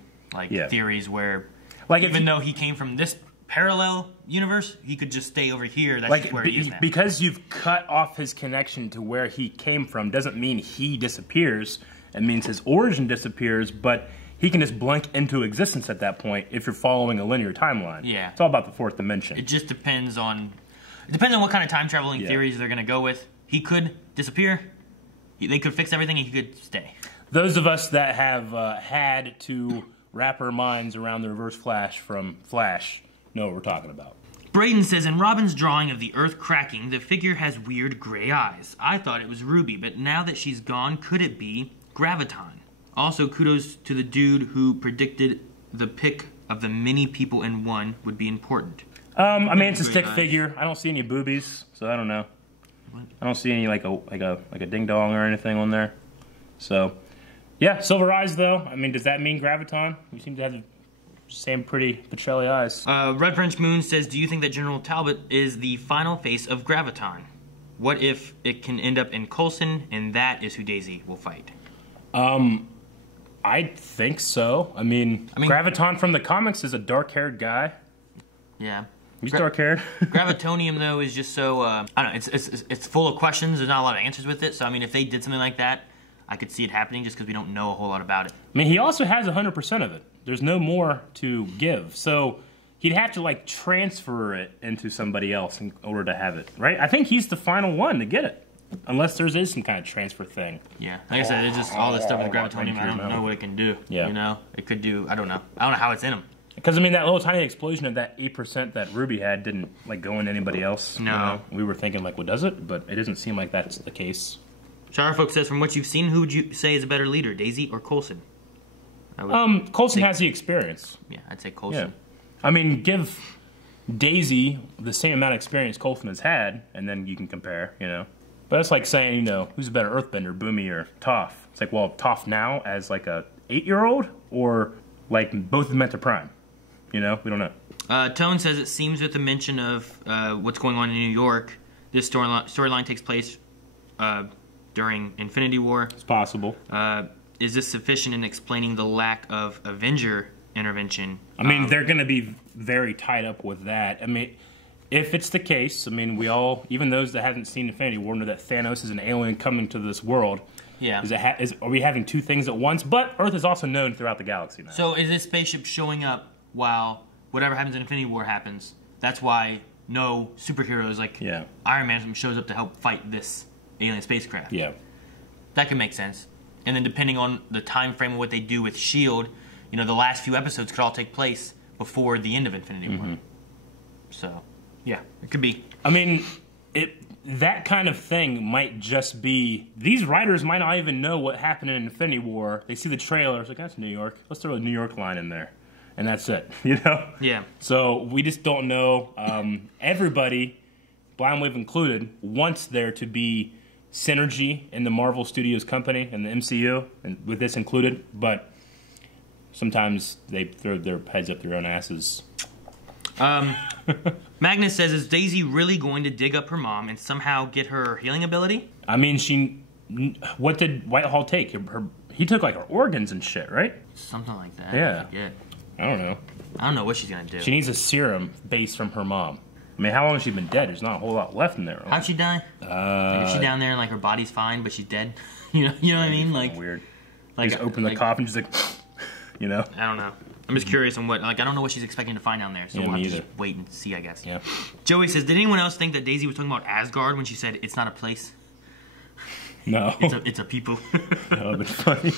theories where even though he came from this parallel universe, he could just stay over here. That's just where he is now. Because you've cut off his connection to where he came from doesn't mean he disappears. It means his origin disappears, but he can just blink into existence at that point if you're following a linear timeline. Yeah. It's all about the fourth dimension. It just depends on what kind of time traveling theories they're going to go with. He could disappear. They could fix everything and he could stay. Those of us that have had to wrap our minds around the reverse flash from Flash know what we're talking about. Braden says, in Robin's drawing of the Earth cracking, the figure has weird gray eyes. I thought it was Ruby, but now that she's gone, could it be Graviton? Also, kudos to the dude who predicted the pick of the many people in one would be important. I mean, it's a stick figure. I don't see any boobies, so I don't know. I don't see any like a ding dong or anything on there. So, yeah, silver eyes though. I mean, does that mean Graviton? We seem to have the same pretty Pacelli eyes. Red French Moon says, do you think that General Talbot is the final face of Graviton? What if it can end up in Coulson and that is who Daisy will fight? I think so. I mean Graviton from the comics is a dark-haired guy. Yeah. He's dark-haired. Gravitonium, though, is just so, I don't know, it's full of questions. There's not a lot of answers with it. So, I mean, if they did something like that, I could see it happening just because we don't know a whole lot about it. I mean, he also has 100% of it. There's no more to give. So he'd have to, like, transfer it into somebody else in order to have it, right? I think he's the final one to get it. Unless there is some kind of transfer thing. Yeah, like I said, there's just all this stuff with the Gravitonium. I don't know what it can do. Yeah. You know, it could do, I don't know how it's in him. Because, I mean, that little tiny explosion of that 8% that Ruby had didn't, like, go into anybody else. No. You know? We were thinking, like, what does it? But it doesn't seem like that's the case. Charfolk says, from what you've seen, who would you say is a better leader, Daisy or Coulson? Coulson has the experience. Yeah, I'd say Coulson. Yeah. I mean, give Daisy the same amount of experience Coulson has had, and then you can compare, you know. But it's like saying, you know, who's a better Earthbender, Boomy or Toph? It's like, well, Toph now as like a 8-year-old, or like both of them at their prime? You know, we don't know. Tone says it seems with the mention of what's going on in New York, this storyline takes place during Infinity War. It's possible. Is this sufficient in explaining the lack of Avenger intervention? I mean, they're going to be very tied up with that. I mean, if it's the case, I mean, we all, even those that haven't seen Infinity War, know that Thanos is an alien coming to this world. Yeah. Are we having two things at once? But Earth is also known throughout the galaxy now. So is this spaceship showing up while whatever happens in Infinity War happens? That's why no superheroes like Iron Man shows up to help fight this alien spacecraft. Yeah. That could make sense. And then depending on the time frame of what they do with S.H.I.E.L.D., you know, the last few episodes could all take place before the end of Infinity War. So, yeah, it could be. I mean, that kind of thing might just be, these writers might not even know what happened in Infinity War. They see the trailer, it's like, that's New York. Let's throw a New York line in there. And that's it, you know? Yeah. So we just don't know. Everybody, Blind Wave included, wants there to be synergy in the Marvel Studios company and the MCU, and with this included, but sometimes they throw their heads up their own asses. Magnus says, is Daisy really going to dig up her mom and somehow get her healing ability? I mean, what did Whitehall take? He took like her organs and shit, right? Something like that. Yeah. I forget. I don't know. I don't know what she's going to do. She needs a serum based from her mom. I mean, how long has she been dead? There's not a whole lot left in there. How'd she die? Like, is she down there and like her body's fine, but she's dead? you know what I mean? Like weird. Like just open the coffin, just like, you know. I don't know. I'm just curious on what. Like, I don't know what she's expecting to find down there. So we'll have to just wait and see, I guess. Yeah. Joey says, did anyone else think that Daisy was talking about Asgard when she said it's not a place? No. It's a people. That would be funny.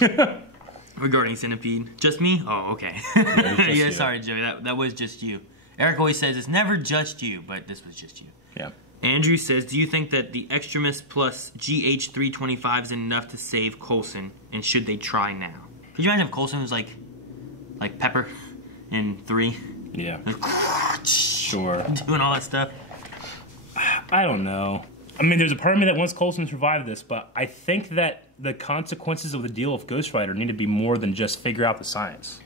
regarding Centipede. Just me? Oh, okay. Yeah, sorry, Joey. That was just you. Eric always says it's never just you, but this was just you. Yeah. Andrew says, do you think that the Extremis plus GH325 is enough to save Coulson, and should they try now? Could you imagine if Coulson was like Pepper in 3? Yeah. Like, sure. Doing all that stuff. I don't know. I mean, there's a part of me that wants Coulson to survive this, but I think that the consequences of the deal with Ghost Rider need to be more than just figure out the science.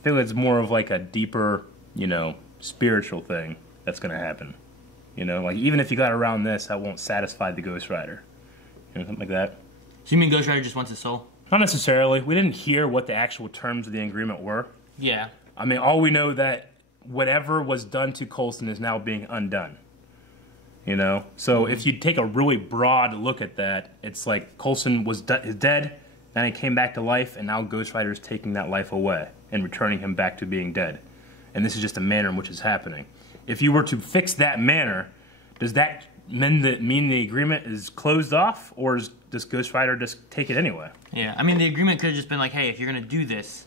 I feel it's more of like a deeper, you know, spiritual thing that's going to happen. You know, like even if you got around this, that won't satisfy the Ghost Rider. You know, something like that. So you mean Ghost Rider just wants his soul? Not necessarily. We didn't hear what the actual terms of the agreement were. Yeah. I mean, all we know that whatever was done to Coulson is now being undone. You know? So if you take a really broad look at that, it's like Coulson is dead, then he came back to life, and now Ghost Rider is taking that life away and returning him back to being dead. And this is just a manner in which it's happening. If you were to fix that manner, does that mean the agreement is closed off, or does Ghost Rider just take it anyway? Yeah, I mean, the agreement could have just been like, hey, if you're going to do this,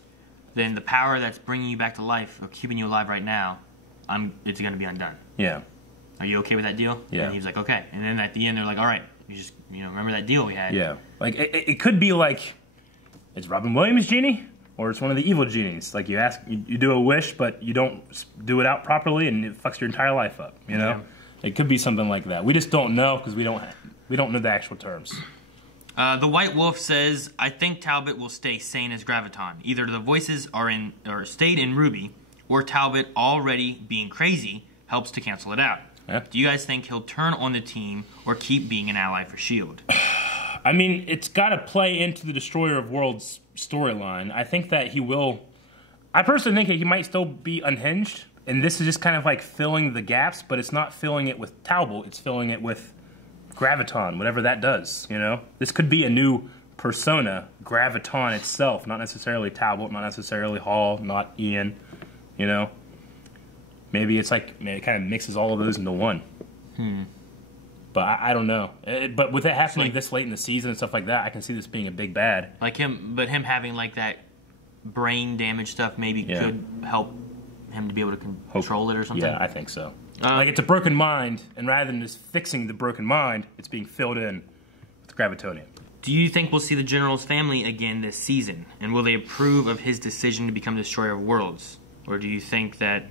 then the power that's bringing you back to life, or keeping you alive right now, it's going to be undone. Yeah. Are you okay with that deal? Yeah. And he was like, okay. And then at the end, they're like, all right, remember that deal we had? Yeah. Like, it could be like, it's Robin Williams' genie, or it's one of the evil genies. Like, you do a wish, but you don't do it out properly, and it fucks your entire life up, you know? Yeah. It could be something like that. We just don't know, because we don't know the actual terms. The White Wolf says, I think Talbot will stay sane as Graviton. Either the voices stayed in Ruby, or Talbot already being crazy helps to cancel it out. Yeah. Do you guys think he'll turn on the team or keep being an ally for S.H.I.E.L.D.? I mean, it's got to play into the Destroyer of Worlds storyline. I think that he will... I personally think he might still be unhinged, and this is just kind of like filling the gaps, but it's not filling it with Talbot, it's filling it with Graviton, whatever that does, you know? This could be a new persona, Graviton itself, not necessarily Talbot, not necessarily Hall, not Ian, you know? Maybe it's like, it kind of mixes all of those into one. But I don't know. But with it happening this late in the season and stuff like that, I can see this being a big bad. Like him having like that brain damage stuff maybe could help him to be able to control it or something? Yeah, I think so. Like it's a broken mind, and rather than just fixing the broken mind, it's being filled in with Gravitonium. Do you think we'll see the General's family again this season? And will they approve of his decision to become Destroyer of Worlds? Or do you think that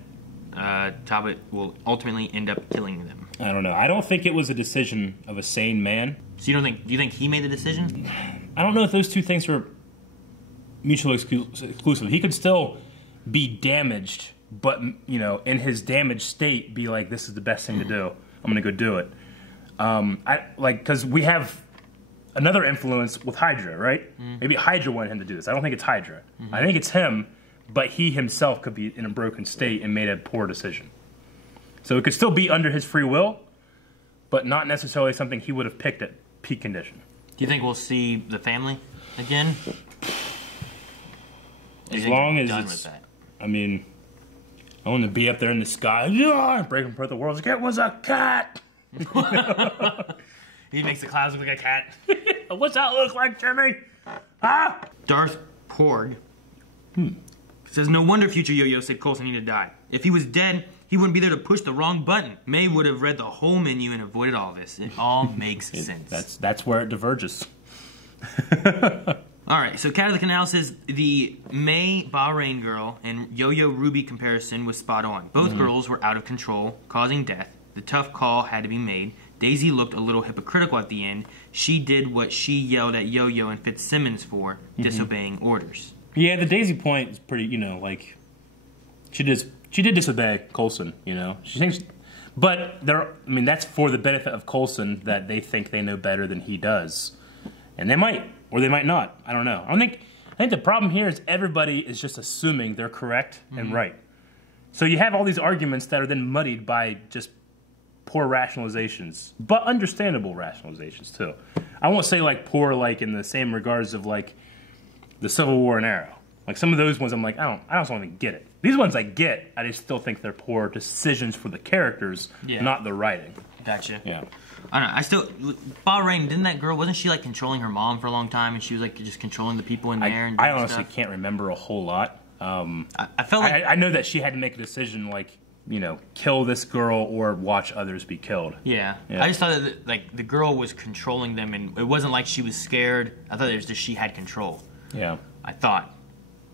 Talbot will ultimately end up killing them? I don't know. I don't think it was a decision of a sane man. So do you think he made the decision? I don't know if those two things are mutually exclusive. He could still be damaged, but, you know, in his damaged state, be like, this is the best thing to do. I'm going to go do it. Because we have another influence with Hydra, right? Maybe Hydra wanted him to do this. I don't think it's Hydra. I think it's him, but he himself could be in a broken state and made a poor decision. So it could still be under his free will, but not necessarily something he would have picked at peak condition. Do you think we'll see the family again? As long as it's... I mean, I want to be up there in the sky. Yeah, breaking apart the world. It was a cat. He makes the clouds look like a cat. What's that look like, Jimmy? Huh? Darth Porg says, no wonder future Yo-Yo said Coulson needed to die. If he was dead, he wouldn't be there to push the wrong button. May would have read the whole menu and avoided all this. It all makes sense. That's where it diverges. Alright, so Cat of the Canal says the May Bahrain girl and Yo-Yo Ruby comparison was spot on. Both girls were out of control, causing death. The tough call had to be made. Daisy looked a little hypocritical at the end. She did what she yelled at Yo-Yo and Fitzsimmons for, disobeying orders. Yeah, the Daisy point is pretty, you know, like, she did disobey Coulson, you know. She thinks, but that's for the benefit of Coulson that they think they know better than he does. And they might, or they might not. I don't know. I think the problem here is everybody is just assuming they're correct and right. So you have all these arguments that are then muddied by just poor rationalizations, but understandable rationalizations too. I won't say like poor like in the same regards of like the Civil War and Arrow. Like some of those ones I'm like, I don't even get it. These ones I get, I just still think they're poor decisions for the characters, not the writing. Gotcha. Yeah. I don't know. I still, Bahrain, didn't that girl, wasn't she like controlling her mom for a long time, and she was like just controlling the people in there? And I honestly stuff? can't remember a whole lot. I felt like I know that she had to make a decision, like, you know, kill this girl or watch others be killed. Yeah. I just thought that like the girl was controlling them, and it wasn't like she was scared. I thought it was just she had control. Yeah. I thought,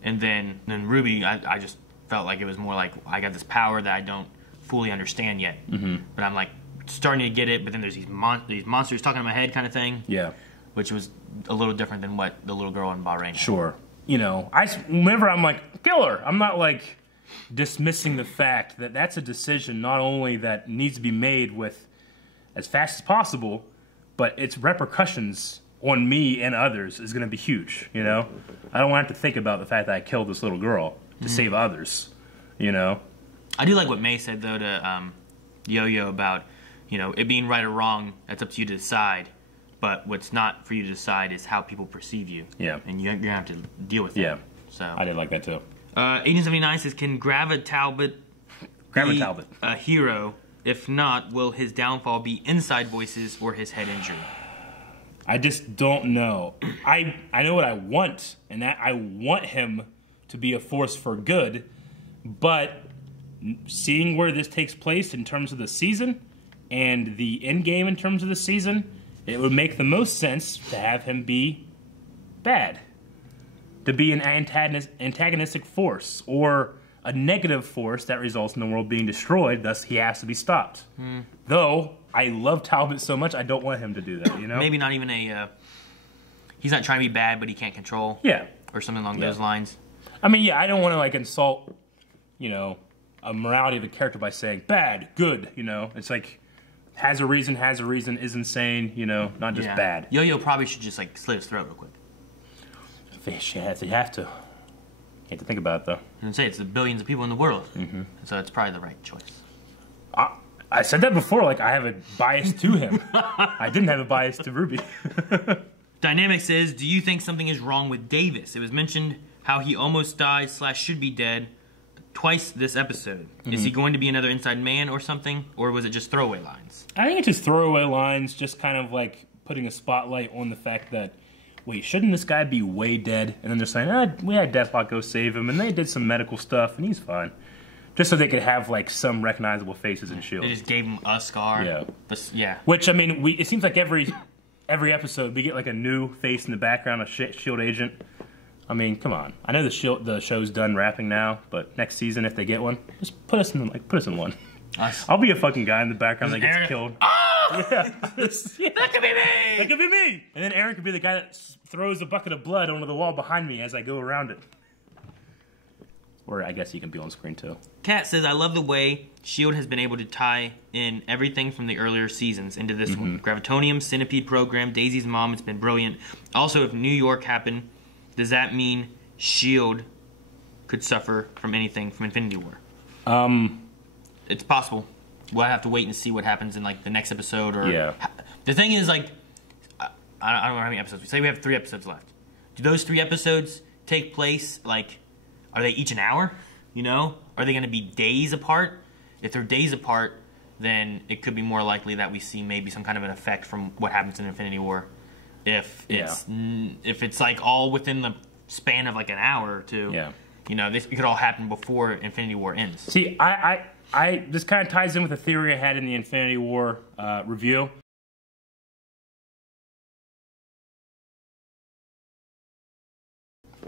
and then Ruby, I just felt like it was more like I got this power that I don't fully understand yet, but I'm like starting to get it. But then there's these monsters talking in my head, kind of thing. Yeah. Which was a little different than what the little girl in Bahrain had. Sure. You know, whenever I'm like, kill her, I'm not like dismissing the fact that that's a decision not only that needs to be made with as fast as possible, but its repercussions on me and others is going to be huge, you know? I don't want to have to think about the fact that I killed this little girl to save others, you know? I do like what May said, though, to Yo-Yo about, you know, it being right or wrong, that's up to you to decide. But what's not for you to decide is how people perceive you. Yeah. And you're going to have to deal with that. Yeah. So I did like that, too. 1879 says, can Grava Talbot be a hero? If not, will his downfall be inside voices or his head injury? I just don't know. I know what I want, and that I want him to be a force for good, but seeing where this takes place in terms of the season and the end game in terms of the season, it would make the most sense to have him be bad. To be an antagonistic force, or a negative force that results in the world being destroyed, thus he has to be stopped. Though, I love Talbot so much, I don't want him to do that, you know? Maybe not even a... he's not trying to be bad, but he can't control. Yeah. Or something along those lines. I mean, yeah, I don't want to, like, insult, you know, a morality of a character by saying, bad, good, you know? It's like, has a reason, is insane, you know, not just bad. Yo-Yo probably should just, like, slit his throat real quick. You have to. You have to think about it, though. And say it's the billions of people in the world. So it's probably the right choice. I said that before, like, I have a bias to him. I didn't have a bias to Ruby. Dynamic says, do you think something is wrong with Davis? It was mentioned how he almost died / should be dead twice this episode. Is he going to be another inside man or something? Or was it just throwaway lines? I think it's just throwaway lines, just kind of like putting a spotlight on the fact that, wait, shouldn't this guy be way dead? And then they're saying, we had Deathlock go save him, and they did some medical stuff, and he's fine. Just so they could have, like, some recognizable faces in S.H.I.E.L.D. They just gave him a scar. Yeah. Yeah. Which, I mean, it seems like every episode we get, like, a new face in the background, a S.H.I.E.L.D. agent. I mean, come on. I know the show's done wrapping now, but next season, if they get one, just put us in one. I'll be a fucking guy in the background that gets killed. Oh! Yeah. That could be me! That could be me! And then Aaron could be the guy that throws a bucket of blood onto the wall behind me as I go around it. Or I guess he can be on screen too. Kat says, I love the way S.H.I.E.L.D. has been able to tie in everything from the earlier seasons into this one. Gravitonium, Centipede program, Daisy's mom, it's been brilliant. Also, if New York happened, does that mean S.H.I.E.L.D. could suffer from anything from Infinity War? It's possible. We'll have to wait and see what happens in, like, the next episode. Or the thing is, like, I don't know how many episodes. We say we have 3 episodes left. Do those 3 episodes take place, like, are they each an hour? You know? Are they going to be days apart? If they're days apart, then it could be more likely that we see maybe some kind of an effect from what happens in Infinity War. If it's like all within the span of like an hour or two, you know, this could all happen before Infinity War ends. See, this kind of ties in with a theory I had in the Infinity War review.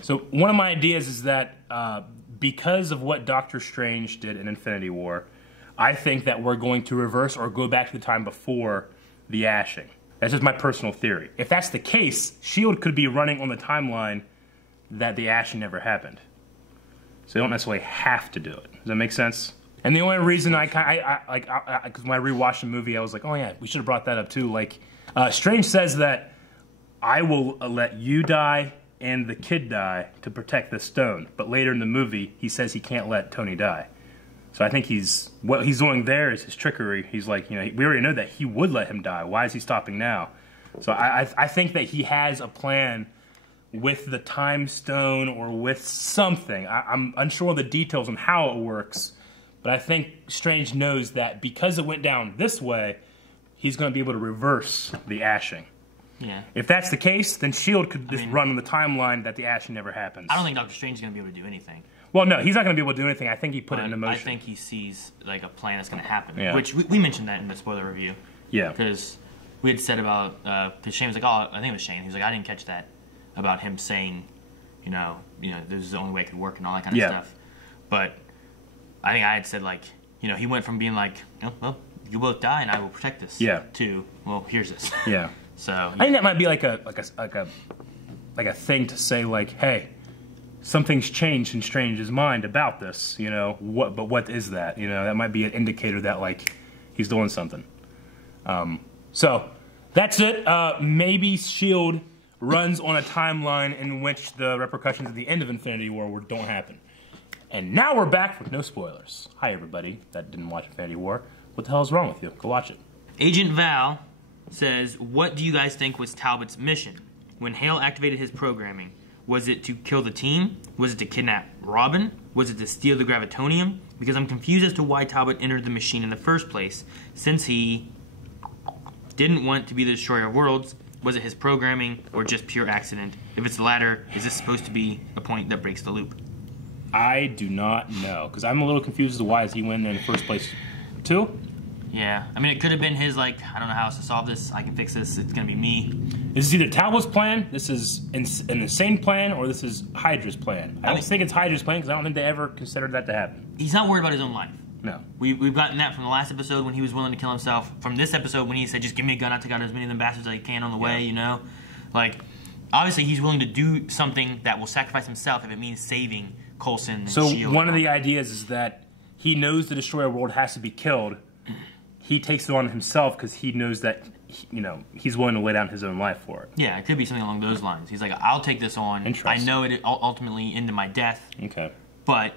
So one of my ideas is that because of what Doctor Strange did in Infinity War, I think that we're going to reverse or go back to the time before the ashing. That's just my personal theory. If that's the case, S.H.I.E.L.D. could be running on the timeline that the ashing never happened. So they don't necessarily have to do it. Does that make sense? And the only reason because when I rewatched the movie, I was like, oh yeah, we should have brought that up too. Like, Strange says that I will let you die and the kid die to protect the stone. But later in the movie, he says he can't let Tony die. So I think what he's doing there is his trickery. He's like, you know, we already know that he would let him die. Why is he stopping now? So I think that he has a plan with the time stone or with something. I'm unsure of the details on how it works, but I think Strange knows that because it went down this way, he's going to be able to reverse the ashing. Yeah. If that's the case, then S.H.I.E.L.D. could just run on the timeline that the ashing never happens. I don't think Doctor Strange is going to be able to do anything. Well, no, he's not going to be able to do anything. I think he put it into motion. I think he sees like a plan that's going to happen. Yeah. Which we mentioned that in the spoiler review. Yeah. Because we had said about, because Shane was like, oh, I think it was Shane. He was like, I didn't catch that about him saying, you know, this is the only way it could work and all that kind of stuff. But I think I had said like, you know, he went from being like, oh, well, you both die and I will protect this. Yeah. To, well, here's this. Yeah. So I think that might be like a thing to say like, hey, something's changed in Strange's mind about this, you know. But what is that? You know, that might be an indicator that like he's doing something. So that's it. Maybe S.H.I.E.L.D. runs on a timeline in which the repercussions at the end of Infinity War don't happen. And now we're back with no spoilers. Hi everybody that didn't watch Infinity War. What the hell is wrong with you? Go watch it. Agent Val says, what do you guys think was Talbot's mission? When Hale activated his programming, was it to kill the team? Was it to kidnap Robin? Was it to steal the gravitonium? Because I'm confused as to why Talbot entered the machine in the first place, since he didn't want to be the destroyer of worlds. Was it his programming or just pure accident? If it's the latter, is this supposed to be a point that breaks the loop? I do not know, because I'm a little confused as to why he went in the first place, too. Yeah, I mean, it could have been his, like, I don't know how else to solve this, I can fix this, it's gonna be me. This is either Talbot's plan, this is an insane plan, or this is Hydra's plan. I don't think it's Hydra's plan, because I don't think they ever considered that to happen. He's not worried about his own life. No. We've gotten that from the last episode when he was willing to kill himself. From this episode when he said, just give me a gun, I'll take out as many of them bastards as I can on the way, you know? Like, obviously he's willing to do something that will sacrifice himself if it means saving Coulson and S.H.I.E.L.D. So one of the ideas is that he knows the Destroyer World has to be killed. He takes it on himself because he knows that, you know, he's willing to lay down his own life for it. Yeah, it could be something along those lines. He's like, I'll take this on. I know it ultimately into my death. Okay. But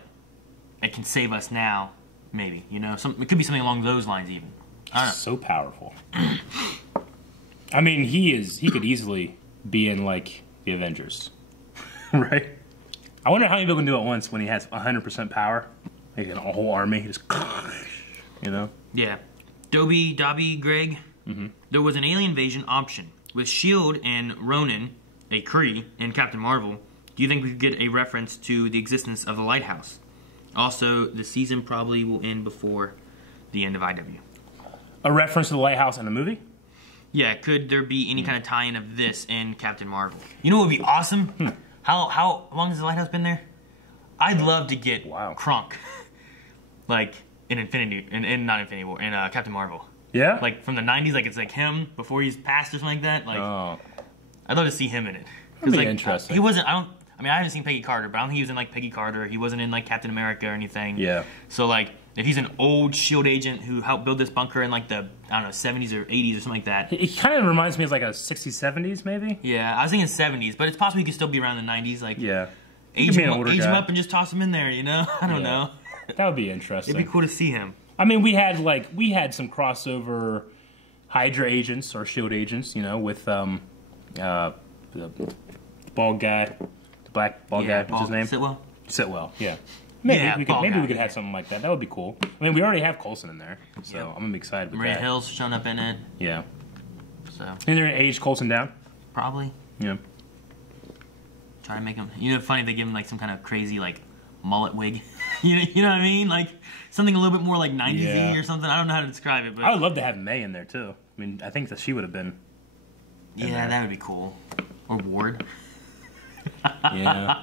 it can save us now, maybe. You know, it could be something along those lines even. I don't know. So powerful. I mean, he could easily be in, like, the Avengers. Right? I wonder how many people can do it once when he has 100% power. Like a whole army. Just, you know? Yeah. Dobby Greg. There was an alien invasion option. With S.H.I.E.L.D. and Ronan, a Kree, and Captain Marvel, do you think we could get a reference to the existence of the lighthouse? Also, the season probably will end before the end of IW. A reference to the lighthouse in a movie? Yeah, could there be any kind of tie-in of this in Captain Marvel? You know what would be awesome? How long has the lighthouse been there? I'd love to get Kronk. Like, in not Infinity War, in Captain Marvel. Yeah? Like, from the 90s, like, it's like him before he's passed or something like that. Like, I'd love to see him in it. That'd be like, interesting. He wasn't, I haven't seen Peggy Carter, but I don't think he was in, like, Peggy Carter. He wasn't in, like, Captain America or anything. Yeah. So, like, if he's an old S.H.I.E.L.D. agent who helped build this bunker in, like, the, I don't know, 70s or 80s or something like that. It kind of reminds me of, like, a 60s, 70s, maybe? Yeah, I was thinking 70s, but it's possible he could still be around the 90s. Like, yeah. Age him up and just toss him in there, you know? I don't know. That would be interesting. It'd be cool to see him. I mean, we had some crossover Hydra agents or S.H.I.E.L.D. agents, you know, with the bald guy, the black bald guy. What's his name? Sitwell. Yeah. Maybe we could have something like that. That would be cool. I mean, we already have Coulson in there, so I'm gonna be excited with Maria that. Hill's shown up in it. Yeah. So. And they're gonna age Coulson down. Probably. Yeah. Try to make him. You know, funny if they give him like some kind of crazy like mullet wig. you know what I mean? Like something a little bit more like 90s-y or something. I don't know how to describe it, but I would love to have May in there too. I mean, I think that she would have been. Yeah, that would be cool. Or Ward. Yeah.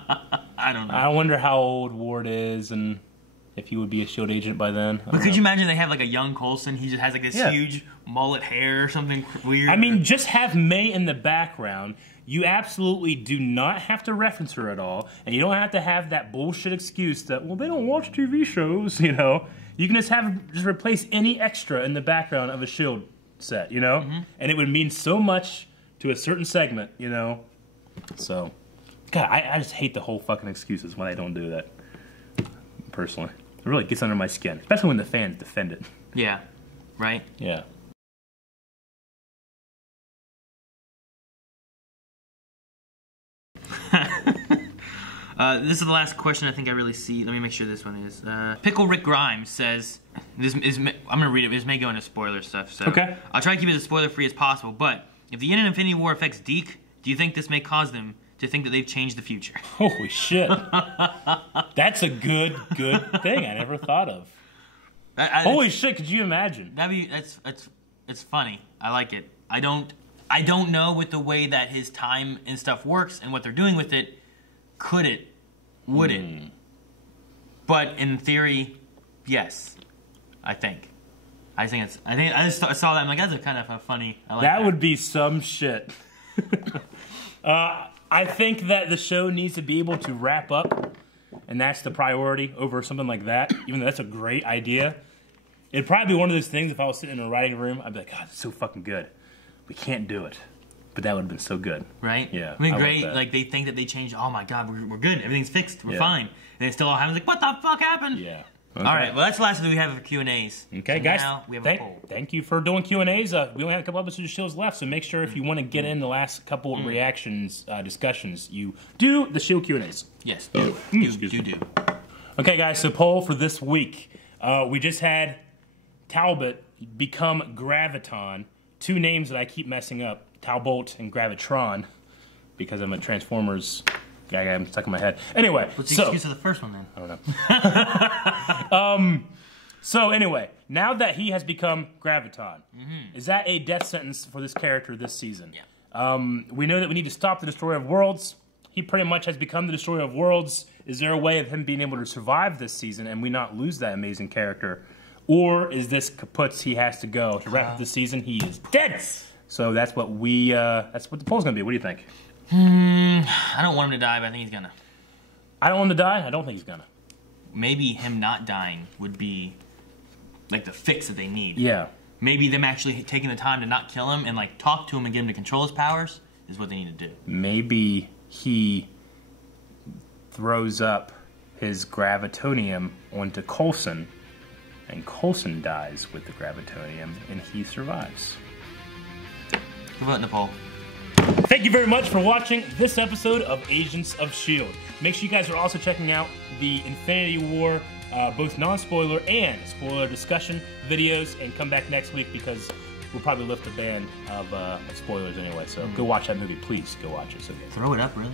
I don't know. I wonder how old Ward is and if he would be a S.H.I.E.L.D. agent by then. But could you imagine they have like a young Coulson? He just has like this huge mullet hair or something weird. I mean, just have May in the background. You absolutely do not have to reference her at all. And you don't have to have that bullshit excuse that, well, they don't watch TV shows, you know. You can just replace any extra in the background of a S.H.I.E.L.D. set, you know? And it would mean so much to a certain segment, you know? So, God, I just hate the whole fucking excuses when I don't do that, personally. It really gets under my skin, especially when the fans defend it. Yeah, right? Yeah. This is the last question I think I really see. Let me make sure this one is. Pickle Rick Grimes says, I'm gonna read it. This may go into spoiler stuff, so okay. I'll try to keep it as spoiler-free as possible. But if the end of Infinity War affects Deke, do you think this may cause them to think that they've changed the future? Holy shit! That's a good thing I never thought of. Holy shit! Could you imagine? It's funny. I like it. I don't know with the way that his time and stuff works and what they're doing with it. Could it? Would it? But in theory, yes. I think I just saw that. I'm like, that's a kind of a funny. I like that would be some shit. I think that the show needs to be able to wrap up, and that's the priority over something like that. Even though that's a great idea, it'd probably be one of those things. If I was sitting in a writing room, I'd be like, God, it's so fucking good. We can't do it, but that would have been so good, right? Yeah, I mean, great. Like they think that they changed. Oh my God, we're good. Everything's fixed. We're fine. And they still all have like, what the fuck happened? Yeah. Okay. All right, well, that's the last of we have for Q&As. Okay, so guys, now we have a poll. Thank you for doing Q&As. We only have a couple episodes of shows left, so make sure if you want to get in the last couple of reactions, discussions, you do the show Q&As. Yes, do. Okay, guys, so poll for this week. We just had Talbot become Graviton. Two names that I keep messing up, Talbot and Gravitron, because I'm a Transformers guy. I'm stuck in my head. Anyway, what's the excuse of the first one then? I don't know. So anyway, now that he has become Graviton, is that a death sentence for this character this season? Yeah. We know that we need to stop the Destroyer of Worlds. He pretty much has become the Destroyer of Worlds. Is there a way of him being able to survive this season and we not lose that amazing character? Or is this kaputs he has to go to wrap up the season? He is dead. So that's what that's what the poll's gonna be. What do you think? I don't want him to die, but I think he's gonna. I don't want him to die? I don't think he's gonna. Maybe him not dying would be like the fix that they need. Yeah. Maybe them actually taking the time to not kill him and like talk to him and get him to control his powers is what they need to do. Maybe he throws up his gravitonium onto Coulson, and Coulson dies with the gravitonium, and he survives. Vote in the poll. Thank you very much for watching this episode of Agents of S.H.I.E.L.D. Make sure you guys are also checking out the Infinity War, both non-spoiler and spoiler discussion videos, and come back next week because we'll probably lift the ban of spoilers anyway. So go watch that movie. Please go watch it. So good. Throw it up, really.